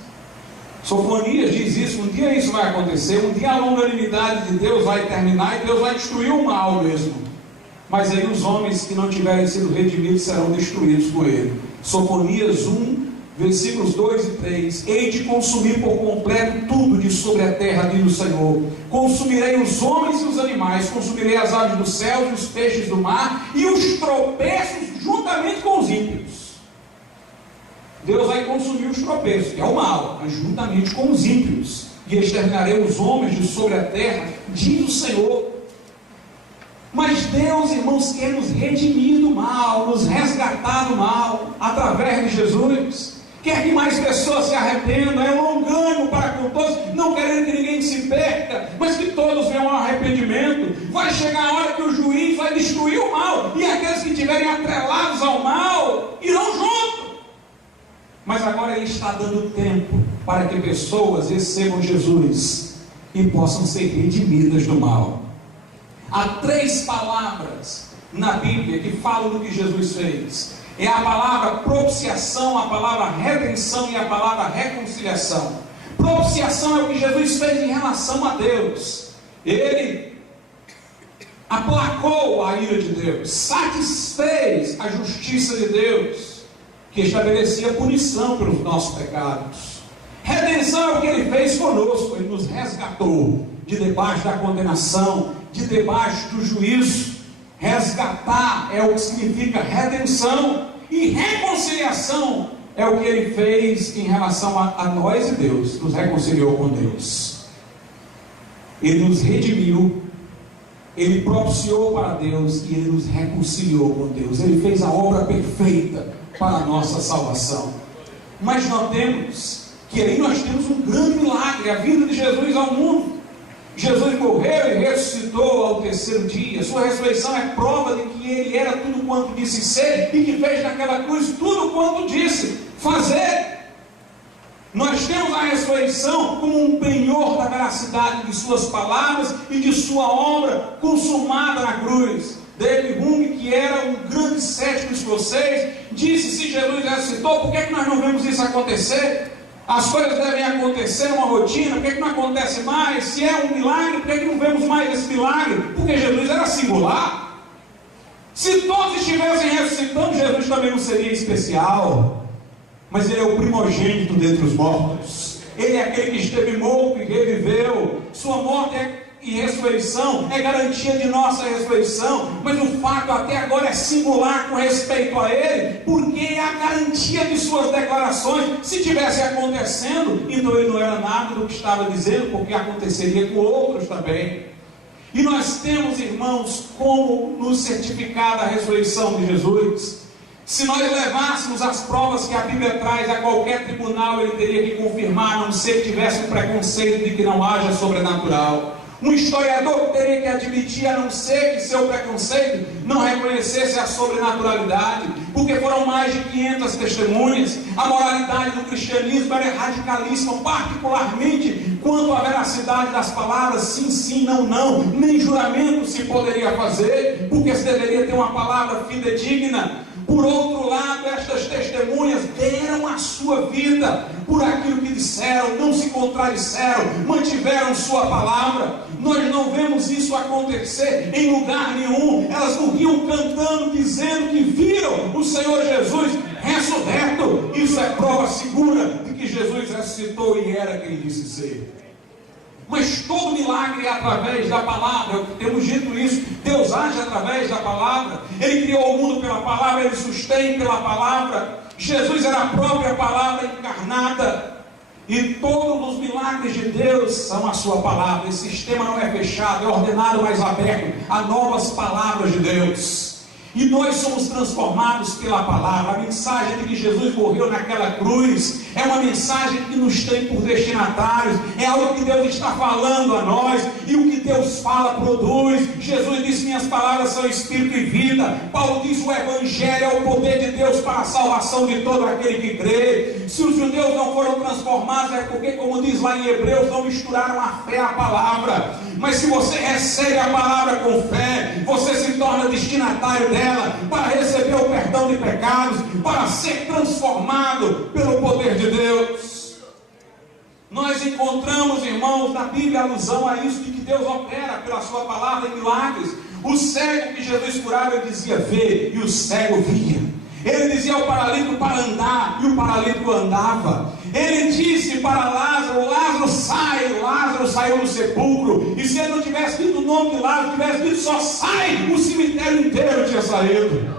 Sofonias diz isso, um dia isso vai acontecer, um dia a longanimidade de Deus vai terminar e Deus vai destruir o mal mesmo. Mas aí os homens que não tiverem sido redimidos serão destruídos por ele. Sofonias 1, versículos 2 e 3. Hei de consumir por completo tudo de sobre a terra, diz o Senhor. Consumirei os homens e os animais, consumirei as aves do céu e os peixes do mar, e os tropeços juntamente com os ímpios. Deus vai consumir os tropeços, que é o mal, mas juntamente com os ímpios. E exterminarei os homens de sobre a terra, diz o Senhor. Mas Deus, irmãos, quer nos redimir do mal, nos resgatar do mal, através de Jesus. Quer que mais pessoas se arrependam, é longânimo para com todos, não querendo que ninguém se perca, mas que todos venham ao arrependimento. Vai chegar a hora que o juiz vai destruir o mal, e aqueles que estiverem atrelados ao mal, irão junto. Mas agora Ele está dando tempo para que pessoas recebam Jesus e possam ser redimidas do mal. Há 3 palavras na Bíblia que falam do que Jesus fez. É a palavra propiciação, a palavra redenção e a palavra reconciliação. Propiciação é o que Jesus fez em relação a Deus. Ele aplacou a ira de Deus, satisfez a justiça de Deus, que estabelecia punição pelos nossos pecados. Redenção é o que Ele fez conosco. Ele nos resgatou de debaixo da condenação, de debaixo do juízo. Resgatar é o que significa redenção. E reconciliação é o que Ele fez em relação a nós e Deus. Nos reconciliou com Deus. Ele nos redimiu, Ele propiciou para Deus e Ele nos reconciliou com Deus. Ele fez a obra perfeita para a nossa salvação. Mas notemos que aí nós temos um grande milagre, a vinda de Jesus ao mundo. Jesus morreu e ressuscitou ao 3º dia. Sua ressurreição é prova de que Ele era tudo quanto disse ser e que fez naquela cruz tudo quanto disse fazer. Nós temos a ressurreição como um penhor da veracidade de Suas palavras e de Sua obra consumada na cruz. David Hume, que era um grande cético escocês, disse: se Jesus ressuscitou, por que nós não vemos isso acontecer? As coisas devem acontecer numa rotina, por que não acontece mais? Se é um milagre, por que não vemos mais esse milagre? Porque Jesus era singular. Se todos estivessem ressuscitando, Jesus também não seria especial. Mas Ele é o primogênito dentre os mortos. Ele é aquele que esteve morto e reviveu. Sua morte e ressurreição é garantia de nossa ressurreição, mas o fato até agora é singular com respeito a Ele, porque é a garantia de Suas declarações. Se tivesse acontecendo, então Ele não era nada do que estava dizendo, porque aconteceria com outros também. E nós temos, irmãos, como nos certificar da ressurreição de Jesus. Se nós levássemos as provas que a Bíblia traz a qualquer tribunal, ele teria que confirmar, a não ser que tivesse um preconceito de que não haja sobrenatural. Um historiador teria que admitir, a não ser que seu preconceito não reconhecesse a sobrenaturalidade, porque foram mais de 500 testemunhas. A moralidade do cristianismo era radicalíssima, particularmente quanto à veracidade das palavras sim, sim, não, não. Nem juramento se poderia fazer, porque se deveria ter uma palavra fidedigna. Por outro lado, estas testemunhas deram a sua vida por aquilo que disseram, não se contradisseram, mantiveram sua palavra. Nós não vemos isso acontecer em lugar nenhum. Elas morriam cantando, dizendo que viram o Senhor Jesus ressurreto. Isso é prova segura de que Jesus ressuscitou e era quem disse ser. Mas todo milagre é através da palavra. Temos dito isso. Deus age através da palavra. Ele criou o mundo pela palavra, Ele sustém pela palavra. Jesus era a própria palavra encarnada. E todos os milagres de Deus são a sua palavra. Esse sistema não é fechado, é ordenado, mas aberto a novas palavras de Deus. E nós somos transformados pela palavra. A mensagem de que Jesus morreu naquela cruz é uma mensagem que nos tem por destinatários. É algo que Deus está falando a nós. E o que Deus fala produz. Jesus disse: minhas palavras são espírito e vida. Paulo diz: o evangelho é o poder de Deus para a salvação de todo aquele que crê. Se os judeus não foram transformados é porque, como diz lá em Hebreus, não misturaram a fé à palavra. Mas se você recebe a palavra com fé, você se torna destinatário dela para receber o perdão de pecados, para ser transformado pelo poder de Deus. Nós encontramos, irmãos, na Bíblia alusão a isso, de que Deus opera pela sua palavra em milagres. O cego que Jesus curava, ele dizia vê, e o cego via. Ele dizia ao paralítico para andar, e o paralítico andava. Ele disse para Lázaro, Lázaro sai. Lázaro saiu do sepulcro, e se ele não tivesse dito o nome de Lázaro, tivesse dito só sai, o cemitério inteiro tinha saído.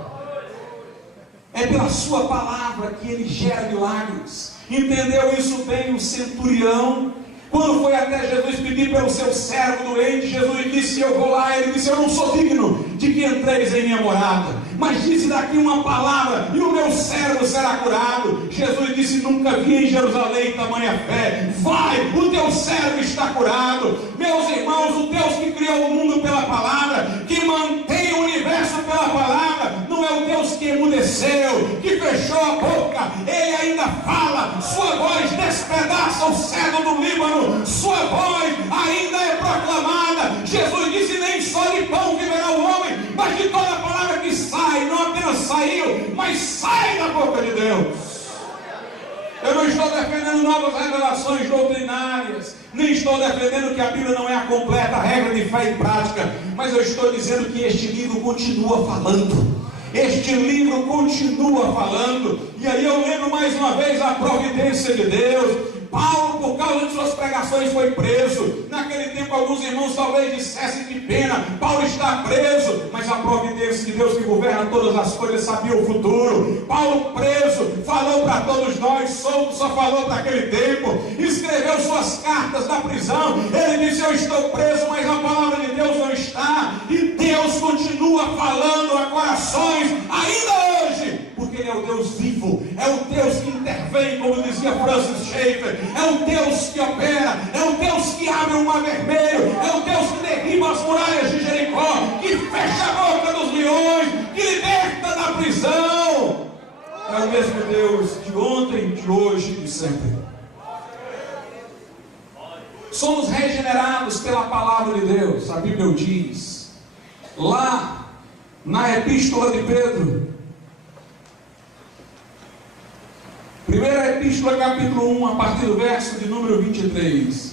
É pela sua palavra que ele gera milagres. Entendeu isso bem o centurião? Quando foi até Jesus pedir pelo seu servo doente, Jesus disse, eu vou lá. Ele disse, eu não sou digno de que entreis em minha morada, mas disse daqui uma palavra e o meu servo será curado. Jesus disse, nunca vi em Jerusalém tamanha fé. Vai, o teu servo está curado. Meus irmãos, o Deus que criou o mundo pela palavra, que mantém o universo pela palavra, não é o Deus que emudeceu, que fechou a boca. Ele ainda fala, sua voz despedaça o cedro do Líbano, sua voz ainda é proclamada. Jesus disse, nem só de pão viverá o homem, mas de toda a palavra que sai, não apenas saiu, mas sai da boca de Deus. Eu não estou defendendo novas revelações doutrinárias, nem estou defendendo que a Bíblia não é a completa regra de fé e prática, mas eu estou dizendo que este livro continua falando. Este livro continua falando. E aí eu lembro mais uma vez a providência de Deus. Paulo, por causa de suas pregações, foi preso. Naquele tempo alguns irmãos talvez dissessem que pena, Paulo está preso, mas a providência de Deus que governa todas as coisas sabia o futuro. Paulo preso, falou para todos nós, solto só falou para aquele tempo, escreveu suas cartas da prisão. Ele disse, eu estou preso, mas a palavra de Deus não está. E Deus continua falando a corações ainda hoje, porque Ele é o Deus vivo, é o Deus que intervém, como dizia Francis Schaeffer, é o Deus que opera, é o Deus que abre o mar vermelho, é o Deus que derriba as muralhas de Jericó, que fecha a boca dos leões, que liberta da prisão. É o mesmo Deus de ontem, de hoje e de sempre. Somos regenerados pela palavra de Deus. A Bíblia o diz lá na Epístola de Pedro, primeira Epístola, capítulo 1, a partir do verso de número 23.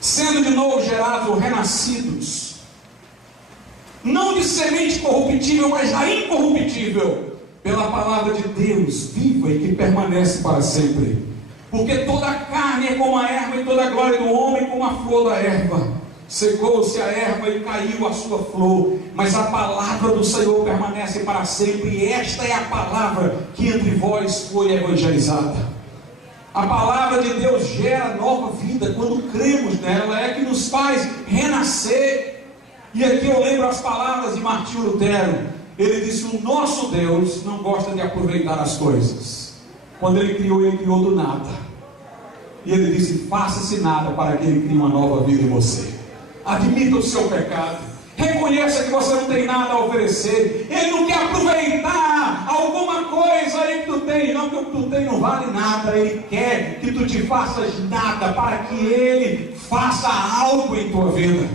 Sendo de novo gerados ou renascidos, não de semente corruptível, mas da incorruptível, pela palavra de Deus viva e que permanece para sempre. Porque toda a carne é como a erva, e toda a glória do homem como a flor da erva. Secou-se a erva e caiu a sua flor, mas a palavra do Senhor permanece para sempre. E esta é a palavra que entre vós foi evangelizada. A palavra de Deus gera nova vida quando cremos nela, é que nos faz renascer. E aqui eu lembro as palavras de Martinho Lutero. Ele disse, o nosso Deus não gosta de aproveitar as coisas. Quando Ele criou do nada. E Ele disse, faça-se nada para que Ele crie uma nova vida em você. Admita o seu pecado, reconheça que você não tem nada a oferecer. Ele não quer aproveitar alguma coisa aí que tu tem, não, que o que tu tem não vale nada. Ele quer que tu te faças nada, para que Ele faça algo em tua vida.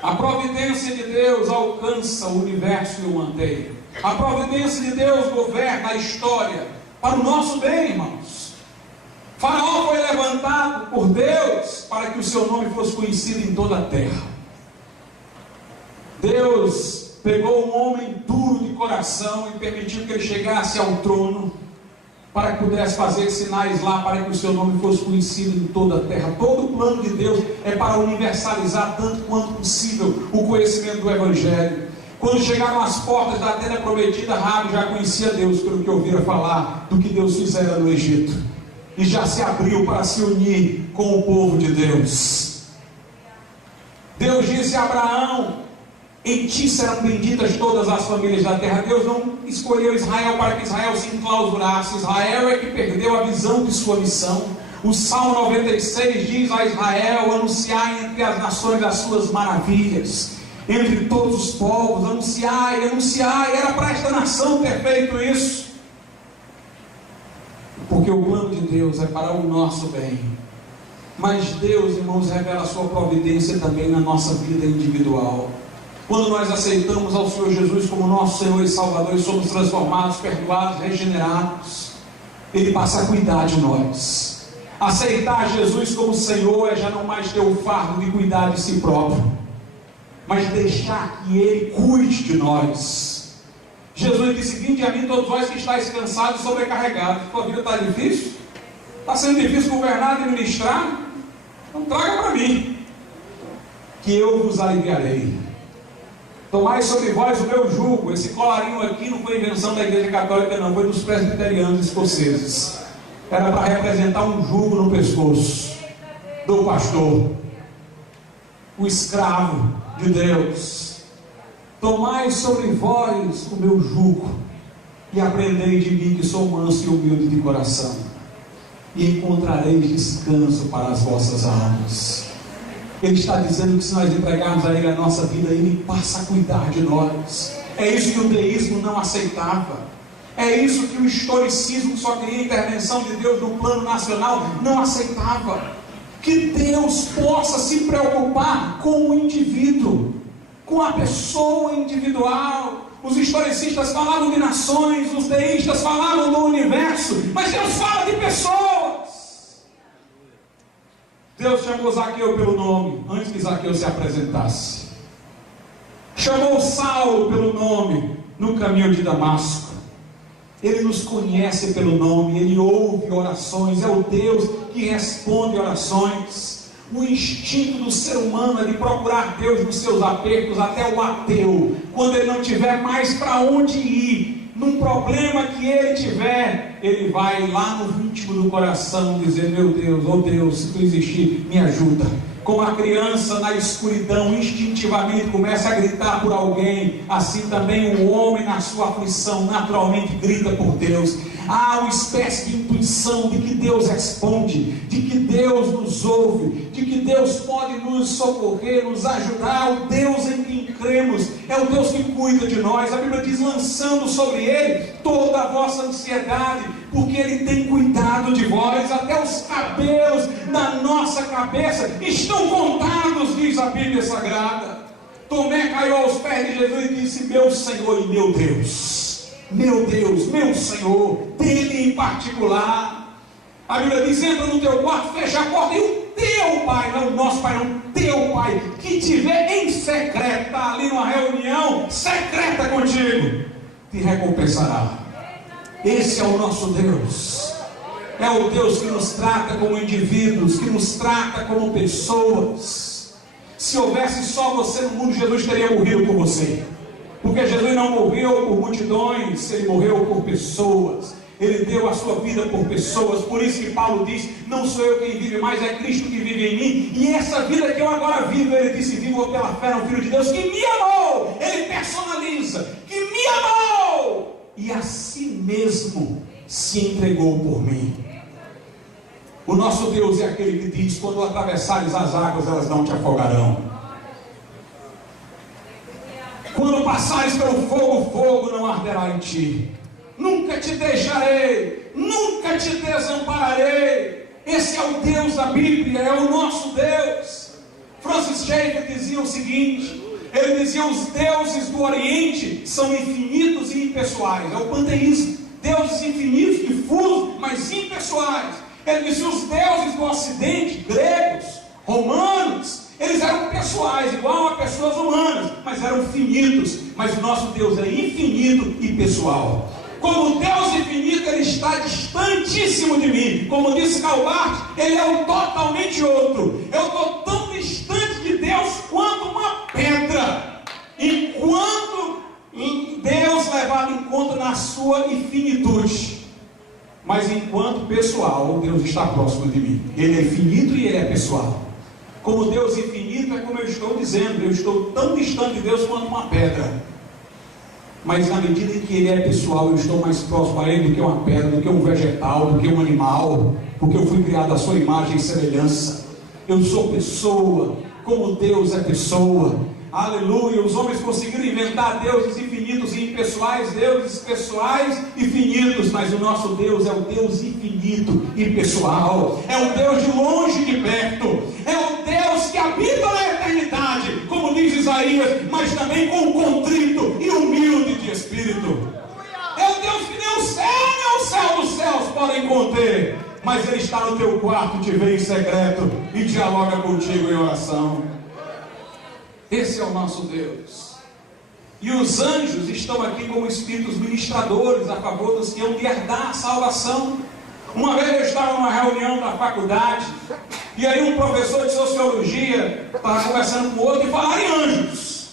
A providência de Deus alcança o universo e o mantém. A providência de Deus governa a história para o nosso bem, irmãos. Faraó foi levantado por Deus para que o seu nome fosse conhecido em toda a terra. Deus pegou um homem duro de coração e permitiu que ele chegasse ao trono para que pudesse fazer sinais lá, para que o seu nome fosse conhecido em toda a terra. Todo o plano de Deus é para universalizar tanto quanto possível o conhecimento do Evangelho. Quando chegaram às portas da tenda prometida, Raabe já conhecia Deus pelo que ouvira falar do que Deus fizera no Egito. E já se abriu para se unir com o povo de Deus. Deus disse a Abraão, em ti serão benditas todas as famílias da terra. Deus não escolheu Israel para que Israel se enclausurasse. Israel é que perdeu a visão de sua missão. O Salmo 96 diz a Israel, anunciai entre as nações as suas maravilhas, entre todos os povos, anunciai, anunciai. Era para esta nação ter feito isso. porque o plano de Deus é para o nosso bem. Mas Deus, irmãos, revela a sua providência também na nossa vida individual. Quando nós aceitamos ao Senhor Jesus como nosso Senhor e Salvador e somos transformados, perdoados, regenerados, Ele passa a cuidar de nós. Aceitar Jesus como Senhor é já não mais ter o fardo de cuidar de si próprio, mas deixar que Ele cuide de nós. Jesus disse: vinde a mim todos vós que estáis cansados e sobrecarregados. Tua vida está difícil? Está sendo difícil governar e ministrar? Então traga para mim, que eu vos aliviarei. Tomai sobre vós o meu jugo. Esse colarinho aqui não foi invenção da Igreja Católica, não, foi dos presbiterianos escoceses. Era para representar um jugo no pescoço do pastor, o escravo de Deus. Tomai sobre vós o meu jugo e aprendei de mim, que sou manso e humilde de coração, e encontrareis descanso para as vossas almas. Ele está dizendo que se nós entregarmos a Ele a nossa vida, Ele passa a cuidar de nós. É isso que o deísmo não aceitava. É isso que o historicismo, que só queria intervenção de Deus no plano nacional, não aceitava. Que Deus possa se preocupar com o indivíduo, com a pessoa individual. Os historicistas falavam de nações, os deístas falavam do universo, mas Deus fala de pessoas. Deus chamou Zaqueu pelo nome, antes que Zaqueu se apresentasse. Chamou Saulo pelo nome, no caminho de Damasco. Ele nos conhece pelo nome, Ele ouve orações, é o Deus que responde orações. O instinto do ser humano é de procurar Deus nos seus apertos, até o ateu, quando ele não tiver mais para onde ir, num problema que ele tiver, ele vai lá no íntimo do coração dizer: meu Deus, oh Deus, se Tu existir, me ajuda. Como a criança na escuridão instintivamente começa a gritar por alguém, assim também o homem na sua aflição naturalmente grita por Deus. Há uma espécie de intuição de que Deus responde, de que Deus nos ouve, de que Deus pode nos socorrer, nos ajudar. O Deus em quem cremos é o Deus que cuida de nós. A Bíblia diz: lançando sobre Ele toda a vossa ansiedade, porque Ele tem cuidado de vós. Até os cabelos da nossa cabeça estão contados, diz a Bíblia Sagrada. Tomé caiu aos pés de Jesus e disse: meu Senhor e meu Deus. Meu Deus, meu Senhor, dele em particular. A Bíblia diz: entra no teu quarto, fecha a porta, e o teu Pai, não o nosso Pai, não, teu Pai, que tiver em secreto, está ali numa reunião secreta contigo, te recompensará. Esse é o nosso Deus. É o Deus que nos trata como indivíduos, que nos trata como pessoas. Se houvesse só você no mundo, Jesus teria morrido por você. Porque Jesus não morreu por multidões, Ele morreu por pessoas. Ele deu a sua vida por pessoas. Por isso que Paulo diz: não sou eu quem vive, mas é Cristo que vive em mim. E essa vida que eu agora vivo, ele disse: vivo pela fé no Filho de Deus que me amou. Ele personaliza: que me amou e a si mesmo se entregou por mim. O nosso Deus é aquele que diz: quando atravessares as águas, elas não te afogarão. Quando passares pelo fogo, o fogo não arderá em ti. Nunca te deixarei, nunca te desampararei. Esse é o Deus da Bíblia, é o nosso Deus. Francis Schaeffer dizia o seguinte: ele dizia: os deuses do Oriente são infinitos e impessoais. É o panteísmo. Deuses infinitos, difusos, mas impessoais. Ele disse: os deuses do Ocidente, gregos, romanos, eles eram pessoais, igual a pessoas humanas, mas eram finitos. Mas o nosso Deus é infinito e pessoal. Como Deus infinito, Ele está distantíssimo de mim. Como disse Calvart, Ele é um totalmente outro. Eu estou tão distante de Deus quanto uma pedra. Enquanto Deus levado em conta na sua infinitude, mas enquanto pessoal, Deus está próximo de mim. Ele é infinito e Ele é pessoal. Como Deus infinito, é como eu estou dizendo, eu estou tão distante de Deus quanto uma pedra. Mas na medida em que Ele é pessoal, eu estou mais próximo a Ele do que uma pedra, do que um vegetal, do que um animal, porque eu fui criado à sua imagem e semelhança. Eu sou pessoa, como Deus é pessoa. Aleluia. Os homens conseguiram inventar deuses infinitos infinitos e impessoais, deuses pessoais e finitos, mas o nosso Deus é o Deus infinito e pessoal, é o Deus de longe e de perto, é o Deus que habita na eternidade, como diz Isaías, mas também com o contrito e humilde de espírito. É o Deus que nem o céu dos céus podem conter, mas Ele está no teu quarto, te vê em secreto e dialoga contigo em oração. Esse é o nosso Deus. E os anjos estão aqui como espíritos ministradores a favor dos que hão de herdar a salvação. Uma vez eu estava numa reunião da faculdade, e aí um professor de sociologia estava conversando com o outro e falaram em anjos.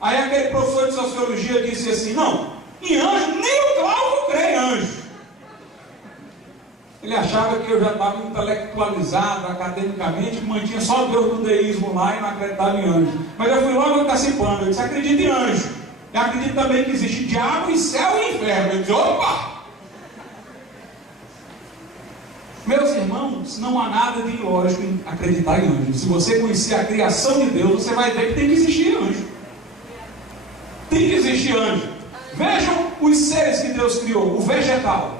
Aí aquele professor de sociologia disse assim: não, em anjo, nem o Cláudio crê em anjo. Ele achava que eu já estava intelectualizado academicamente, que mantinha só o Deus do deísmo lá e não acreditava em anjo. Mas eu fui logo antecipando, eu disse: acredito em anjo. Eu acredito também que existe diabo e céu e inferno. Eu disse: opa! Meus irmãos, não há nada de ilógico em acreditar em anjos. Se você conhecer a criação de Deus, você vai ver que tem que existir anjo. Tem que existir anjo. Vejam os seres que Deus criou. O vegetal.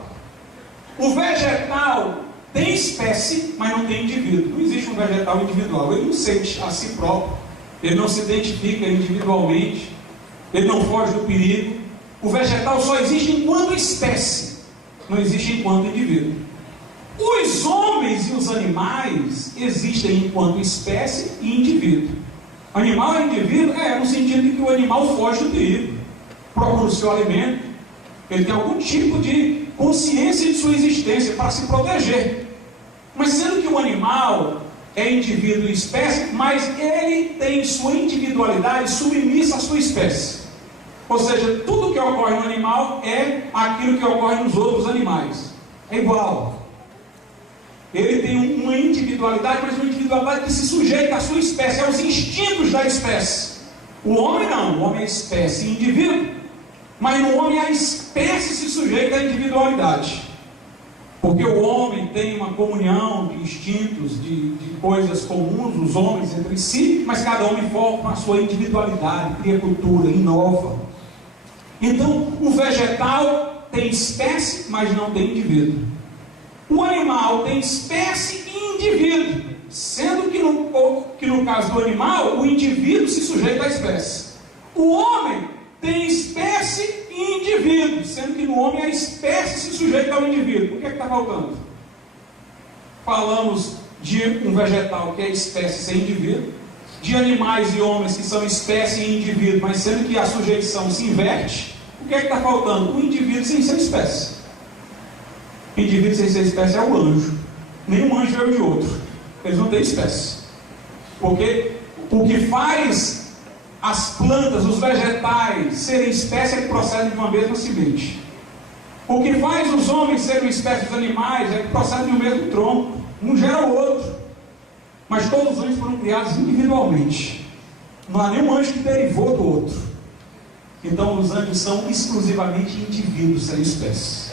O vegetal tem espécie, mas não tem indivíduo. Não existe um vegetal individual. Ele não sente a si próprio. Ele não se identifica individualmente. Ele não foge do perigo. O vegetal só existe enquanto espécie. Não existe enquanto indivíduo. Os homens e os animais existem enquanto espécie e indivíduo. Animal é indivíduo? No sentido de que o animal foge do perigo. Procura o seu alimento. Ele tem algum tipo de consciência de sua existência para se proteger. Mas sendo que o animal é indivíduo e espécie, mas ele tem sua individualidade submissa à sua espécie. Ou seja, tudo que ocorre no animal é aquilo que ocorre nos outros animais. É igual. Ele tem uma individualidade, mas uma individualidade que se sujeita à sua espécie, aos instintos da espécie. O homem não, o homem é espécie e indivíduo. Mas no homem a espécie se sujeita à individualidade. Porque o homem tem uma comunhão de instintos, de coisas comuns, os homens entre si, mas cada homem forma a sua individualidade, cria cultura, inova. Então, o vegetal tem espécie, mas não tem indivíduo. O animal tem espécie e indivíduo, sendo que no caso do animal, o indivíduo se sujeita à espécie. O homem tem espécie e indivíduo, sendo que no homem a espécie se sujeita ao indivíduo. O que é que está faltando? Falamos de um vegetal que é espécie sem indivíduo, de animais e homens que são espécie e indivíduo, mas sendo que a sujeição se inverte. O que é que está faltando? O indivíduo sem ser espécie. O indivíduo sem ser espécie é o anjo. Nenhum anjo veio de outro. Eles não têm espécie. Porque o que faz as plantas, os vegetais serem espécie é que procedem de uma mesma semente. O que faz os homens serem espécies animais é que procedem do mesmo tronco. Um gera o outro. Mas todos os anjos foram criados individualmente. Não há nenhum anjo que derivou do outro. Então os anjos são exclusivamente indivíduos sem espécie.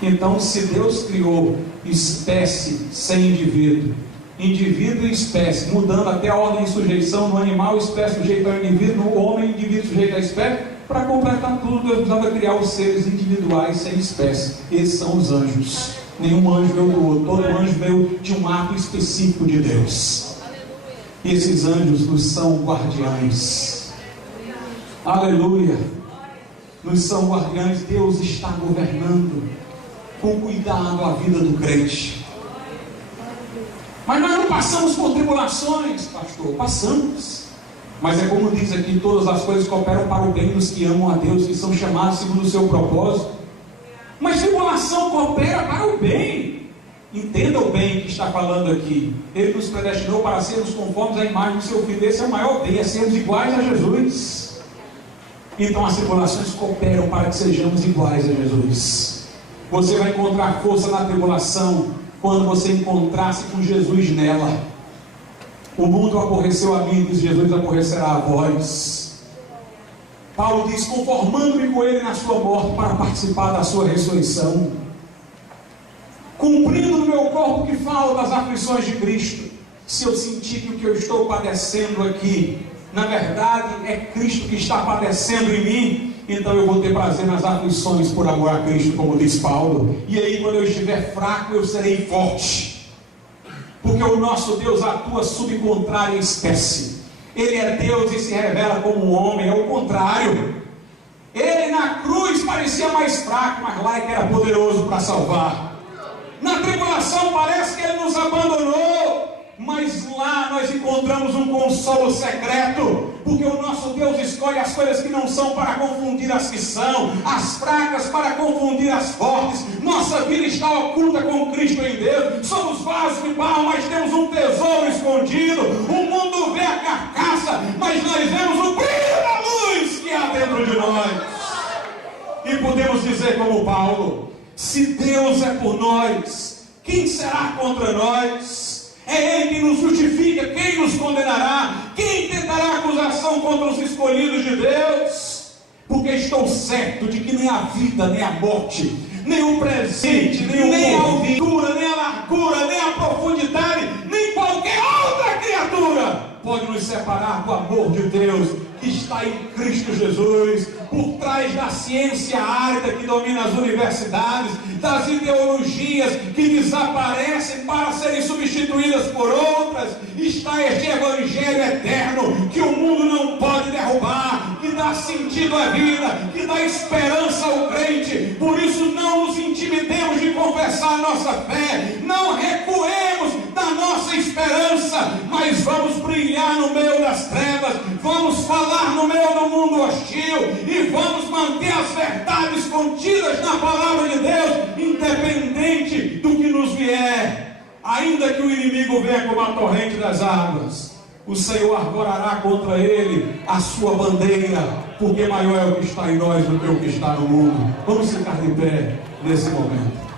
Então, se Deus criou espécie sem indivíduo, indivíduo e espécie, mudando até a ordem de sujeição no animal, espécie sujeita ao indivíduo, no homem, indivíduo sujeito à espécie, para completar tudo, Deus precisava criar os seres individuais sem espécie. Esses são os anjos. Nenhum anjo veio do outro, todo anjo veio de um ato específico de Deus. E esses anjos nos são guardiães. Aleluia! Nos são guardiães. Deus está governando com cuidado a vida do crente. Mas nós não passamos por tribulações, pastor. Passamos. Mas é como diz aqui: todas as coisas cooperam para o bem dos que amam a Deus, que são chamados segundo o seu propósito. Mas tribulação coopera para o bem. Entenda o bem que está falando aqui. Ele nos predestinou para sermos conformes à imagem do seu Filho. Esse é o maior bem, é sermos iguais a Jesus. Então as tribulações cooperam para que sejamos iguais a Jesus. Você vai encontrar força na tribulação quando você encontrar-se com Jesus nela. O mundo aborreceu a mim, diz Jesus, aborrecerá a vós. Paulo diz: conformando-me com ele na sua morte para participar da sua ressurreição, cumprindo no meu corpo que falta as aflições de Cristo. Se eu sentir que o que eu estou padecendo aqui Na verdade, é Cristo que está padecendo em mim. Então eu vou ter prazer nas aflições por amor a Cristo, como diz Paulo. E aí, quando eu estiver fraco, eu serei forte. Porque o nosso Deus atua sob contrária espécie. Ele é Deus e se revela como um homem. É o contrário. Ele na cruz parecia mais fraco, mas lá é que era poderoso para salvar. Na tribulação parece que Ele nos abandonou, mas lá nós encontramos um consolo secreto, porque o nosso Deus escolhe as coisas que não são para confundir as que são, as fracas para confundir as fortes. Nossa vida está oculta com Cristo em Deus. Somos vasos de barro, mas temos um tesouro escondido. O mundo vê a carcaça, mas nós vemos o brilho da luz que há dentro de nós. E podemos dizer como Paulo: se Deus é por nós, quem será contra nós? É Ele que nos justifica, quem nos condenará? Quem tentará acusação contra os escolhidos de Deus? Porque estou certo de que nem a vida, nem a morte, nem o presente, nem a altura, nem a largura, nem a profundidade, nem qualquer outra criatura pode nos separar do amor de Deus que está em Cristo Jesus. Por trás da ciência árida que domina as universidades, das ideologias que desaparecem para serem substituídas por outras, está este Evangelho eterno que o mundo não pode derrubar, que dá sentido à vida, que dá esperança ao crente. Por isso não nos intimidemos de confessar a nossa fé, não recuemos da nossa esperança, mas vamos brilhar no meio das trevas, vamos falar no meio do mundo hostil e vamos manter as verdades contidas na palavra de Deus, independente do que nos vier. Ainda que o inimigo venha como a torrente das águas, o Senhor arvorará contra ele a sua bandeira, porque maior é o que está em nós do que o que está no mundo. Vamos ficar de pé nesse momento.